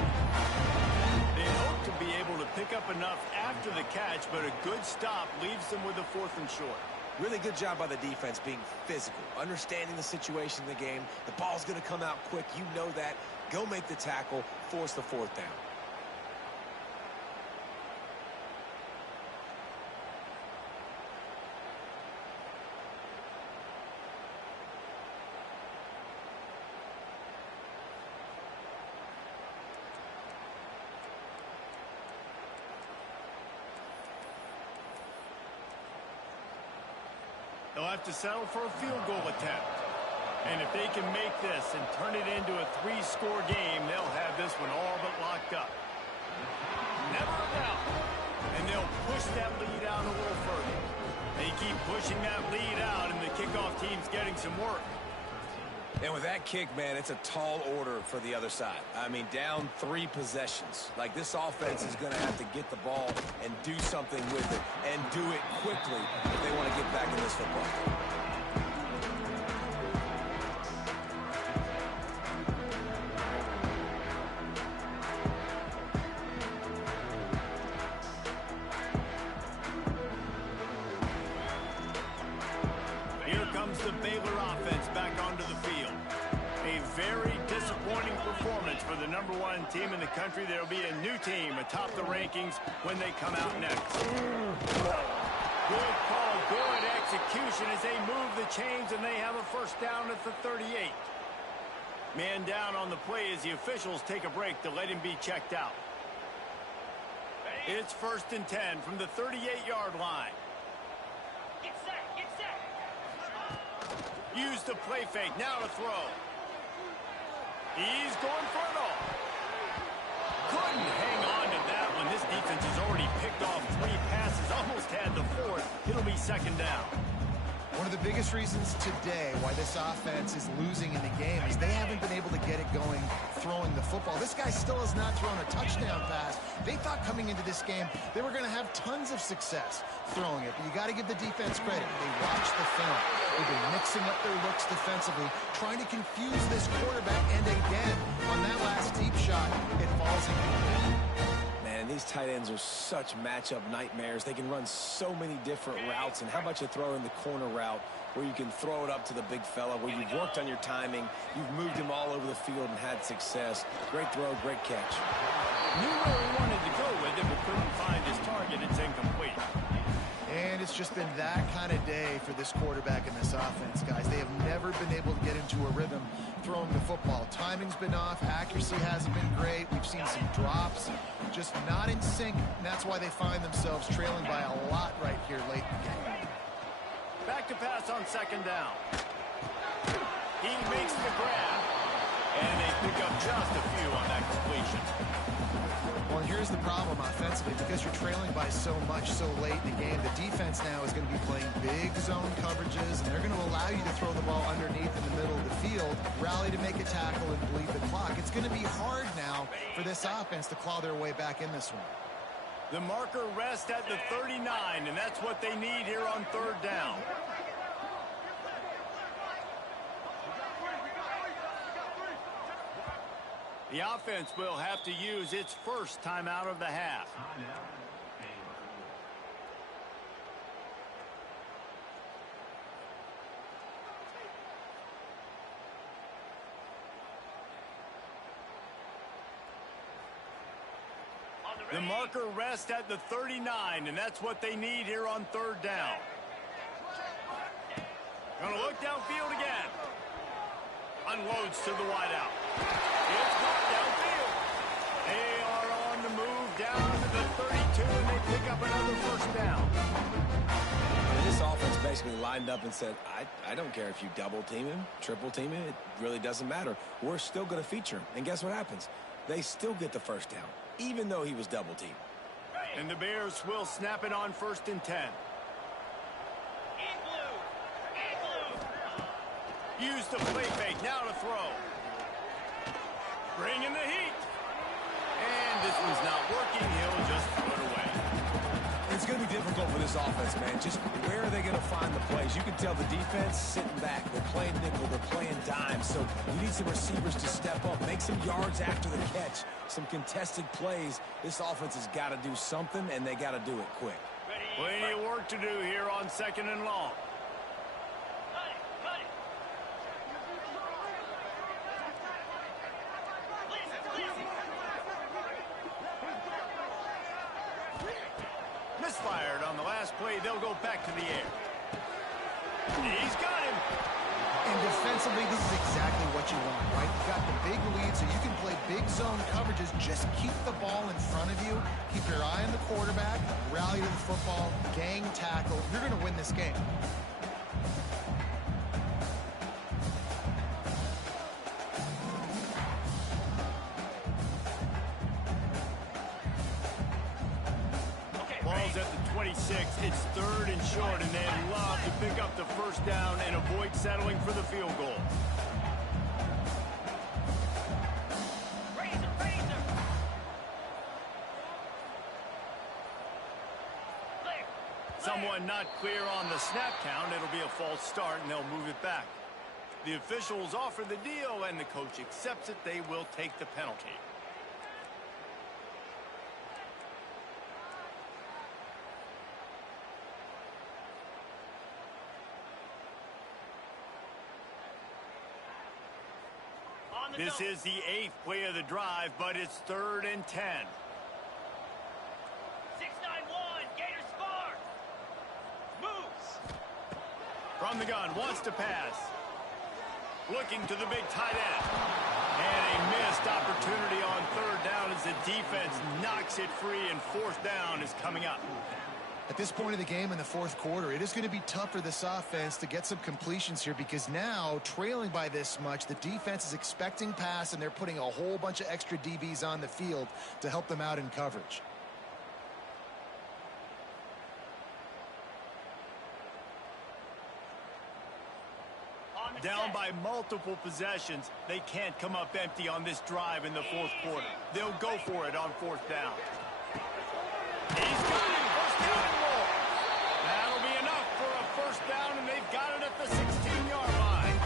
They hope to be able to pick up enough after the catch, but a good stop leaves them with a 4th and short. Really good job by the defense being physical, understanding the situation in the game. The ball's going to come out quick. You know that. Go make the tackle, force the 4th down. They'll have to settle for a field goal attempt. And if they can make this and turn it into a 3-score game, they'll have this one all but locked up. Never a doubt. And they'll push that lead out a little further. They keep pushing that lead out, and the kickoff team's getting some work. And with that kick, man, it's a tall order for the other side. I mean, down 3 possessions. Like, this offense is going to have to get the ball and do something with it, and do it quickly if they want to get back in this football game. Here comes the Baylor offense back onto the field. A very disappointing performance for the #1 team in the country. There will be a new team atop the rankings when they come out next. Good call, good execution as they move the chains, and they have a first down at the 38. Man down on the play as the officials take a break to let him be checked out. It's 1st and 10 from the 38-yard line. Get set, get set. Use the play fake, now to throw. He's going for it all. Couldn't hang on to that one. This defense has already picked off 3 passes, almost had the 4th. It'll be 2nd down. One of the biggest reasons today why this offense is losing in the game is they haven't been able to get it going throwing the football. This guy still has not thrown a touchdown pass. They thought coming into this game they were going to have tons of success throwing it. But you got to give the defense credit. They watched the film. They've been mixing up their looks defensively, trying to confuse this quarterback. And again, on that last deep shot, it falls incomplete. Man, these tight ends are such matchup nightmares. They can run so many different routes. And how about you throw in the corner route where you can throw it up to the big fella, where you've worked on your timing, you've moved him all over the field and had success. Great throw, great catch. Knew where he wanted to go with it, but couldn't find his target. It's incomplete. And it's just been that kind of day for this quarterback and this offense, guys. They have never been able to get into a rhythm throwing the football. Timing's been off. Accuracy hasn't been great. We've seen some drops. Just not in sync, and that's why they find themselves trailing by a lot right here late in the game. Back to pass on 2nd down. He makes the grab. And they pick up just a few on that completion. Well, here's the problem offensively. Because you're trailing by so much so late in the game, the defense now is going to be playing big zone coverages, and they're going to allow you to throw the ball underneath in the middle of the field, rally to make a tackle, and bleed the clock. It's going to be hard now for this offense to claw their way back in this one. The marker rests at the 39, and that's what they need here on 3rd down. The offense will have to use its first timeout of the half. The marker rests at the 39, and that's what they need here on 3rd down. Going to look downfield again. Unloads to the wideout. It's gone downfield. They are on the move down to the 32, and they pick up another first down. And this offense basically lined up and said, I don't care if you double team him, triple team him. It really doesn't matter. We're still going to feature him. And guess what happens? They still get the first down, even though he was double teamed. And the Bears will snap it on 1st and 10. Use the play fake. Now to throw. Bring in the heat. And this one's not working. He'll just throw it away. It's going to be difficult for this offense, man. Just where are they going to find the plays? You can tell the defense sitting back. They're playing nickel. They're playing dime. So you need some receivers to step up, make some yards after the catch, some contested plays. This offense has got to do something, and they got to do it quick. Plenty of work to do here on 2nd and long. Misfired on the last play. They'll go back to the air. He's got him. And defensively, this is exactly what you want, right? You've got the big lead, so you can play big zone coverages. Just keep the ball in front of you. Keep your eye on the quarterback. Rally to the football. Gang tackle. You're going to win this game. Ball's at the 26. It's 3rd and short, and they'd love to pick up the first down and avoid settling for the field goal. Someone not clear on the snap count. It'll be a false start, and they'll move it back. The officials offer the deal, and the coach accepts it. They will take the penalty. This is the 8th play of the drive, but it's 3rd and 10. 6-9-1, Gators score. Moves. From the gun, wants to pass. Looking to the big tight end. And a missed opportunity on 3rd down as the defense knocks it free, and 4th down is coming up. At this point of the game in the 4th quarter, it is going to be tough for this offense to get some completions here because now, trailing by this much, the defense is expecting pass, and they're putting a whole bunch of extra DBs on the field to help them out in coverage. Down by multiple possessions, they can't come up empty on this drive in the 4th quarter. They'll go for it on 4th down. He's got it. 1st down and more. That'll be enough for a 1st down, and they've got it at the 16-yard line.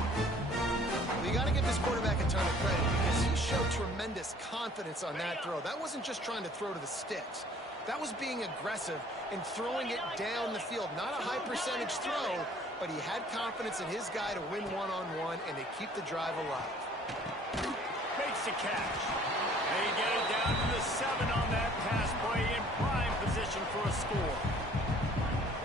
Well, you got to give this quarterback a ton of credit because he showed tremendous confidence on that throw. That wasn't just trying to throw to the sticks. That was being aggressive and throwing it down the field. Not a high percentage throw, but he had confidence in his guy to win one-on-one and to keep the drive alive. Makes the catch. They get it down to the 7 on that pass play, in prime position for a score.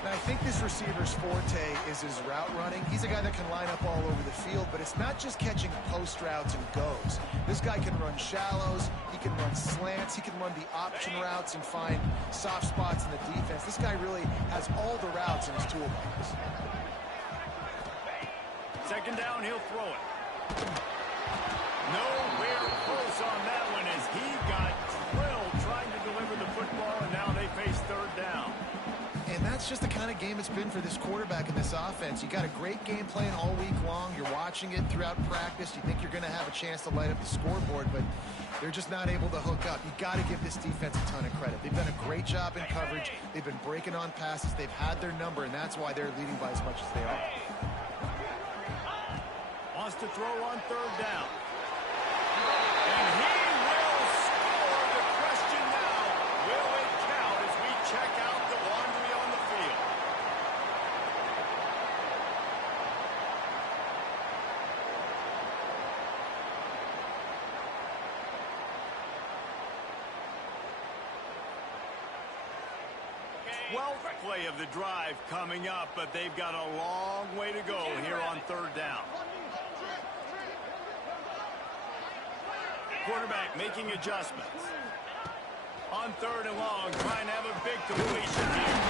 And I think this receiver's forte is his route running. He's a guy that can line up all over the field, but it's not just catching post routes and goes. This guy can run shallows, he can run slants, he can run the option routes and find soft spots in the defense. This guy really has all the routes in his toolbox. 2nd down, he'll throw it. Nowhere close on that one as he got drilled trying to deliver the football, and now they face 3rd down. And that's just the kind of game it's been for this quarterback in this offense. You got a great game plan all week long. You're watching it throughout practice. You think you're going to have a chance to light up the scoreboard, but they're just not able to hook up. You got to give this defense a ton of credit. They've done a great job in coverage. They've been breaking on passes. They've had their number, and that's why they're leading by as much as they are. Wants to throw on 3rd down. And he will score. The question now, will it count as we check out the laundry on the field? Okay. 12th play of the drive coming up, but they've got a long way to go here on 3rd down. Quarterback making adjustments. On 3rd and long, trying to have a big completion here.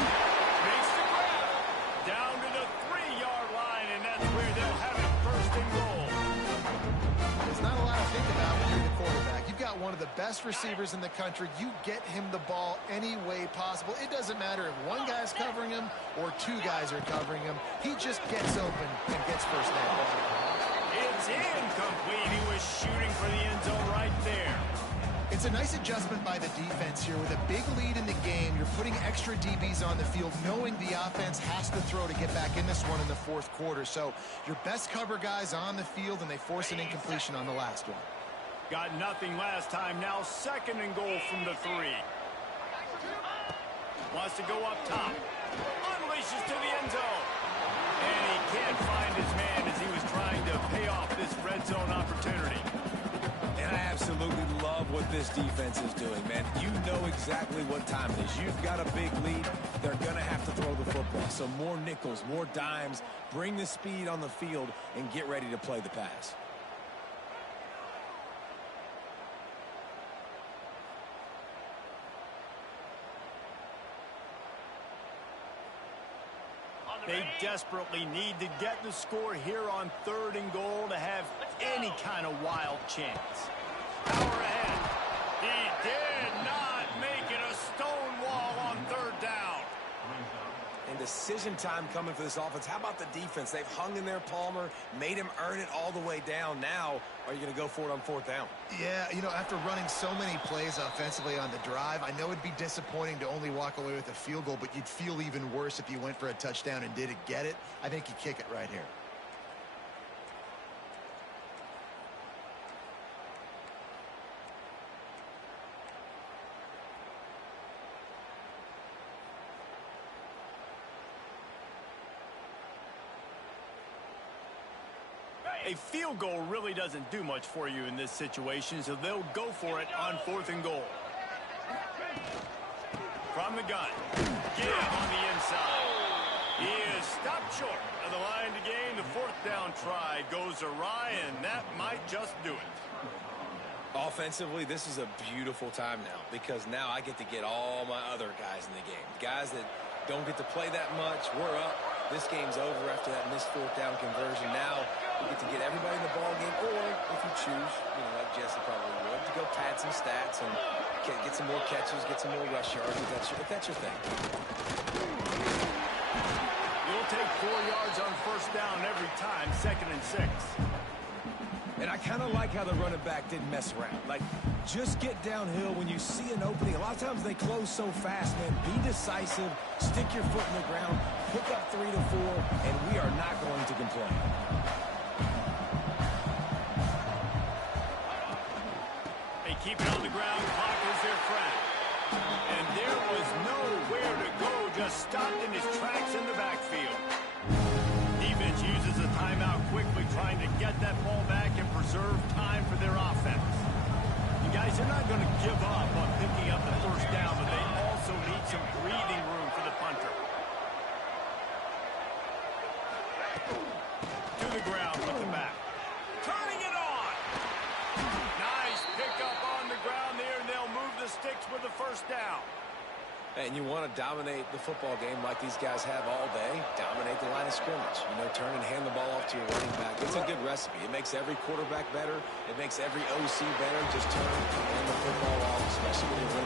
Makes the grab. down to the 3-yard line, and that's where they'll have it first and goal. There's not a lot to think about when you're the quarterback. You've got one of the best receivers in the country. You get him the ball any way possible. It doesn't matter if one guy's covering him or two guys are covering him. He just gets open and gets first down. It's incomplete. He was shooting for the end zone right there. It's a nice adjustment by the defense here. With a big lead in the game, you're putting extra DBs on the field, knowing the offense has to throw to get back in this one in the fourth quarter. So your best cover guys on the field, and they force an incompletion on the last one. Got nothing last time. Now second and goal from the 3. Wants to go up top. Unleashes to the end zone. And he can't find his man as he was trying to pay off this red zone opportunity. And I absolutely love what this defense is doing, man. You know exactly what time it is. You've got a big lead. They're going to have to throw the football. So more nickels, more dimes. Bring the speed on the field and get ready to play the pass. They desperately need to get the score here on third and goal to have any kind of wild chance. Power ahead. He did not make it a stone wall on third down. And decision time coming for this offense. How about the defense? They've hung in there, Palmer, made him earn it all the way down. Now, are you going to go for it on fourth down? Yeah, you know, after running so many plays offensively on the drive, I know it'd be disappointing to only walk away with a field goal, but you'd feel even worse if you went for a touchdown and didn't get it. I think you kick it right here. A field goal really doesn't do much for you in this situation, so they'll go for it on fourth and goal. From the gun. Give on the inside. He is stopped short of the line to gain. The fourth down try goes awry, and that might just do it. Offensively, this is a beautiful time now because now I get to get all my other guys in the game. Guys that don't get to play that much. We're up. This game's over after that missed fourth down conversion. Now you get to get everybody in the ball game, or if you choose, you know, like Jesse probably would, to go pad some stats and get some more catches, get some more rush yards if that's your thing. You'll take 4 yards on first down every time, 2nd and 6. And I kind of like how the running back didn't mess around. Like, just get downhill when you see an opening. A lot of times they close so fast, man. Be decisive, stick your foot in the ground, pick up 3 to 4, and we are not going to complain. They keep it on the ground. Clock is their friend. And there was nowhere to go, just stopped in his tracks in the backfield. Defense uses a timeout quickly, trying to get that ball back and preserve time for their offense. You guys, they're not going to give up on picking up the first down, but they also need some breathing room for the punter. To the ground with the back. Turning it on. Nice pickup on the ground there, and they'll move the sticks with the first down. And you want to dominate the football game like these guys have all day. Dominate the line of scrimmage. You know, turn and hand the ball off to your running back. It's a good recipe. It makes every quarterback better. It makes every OC better. Just turn and hand the football off, especially when you're winning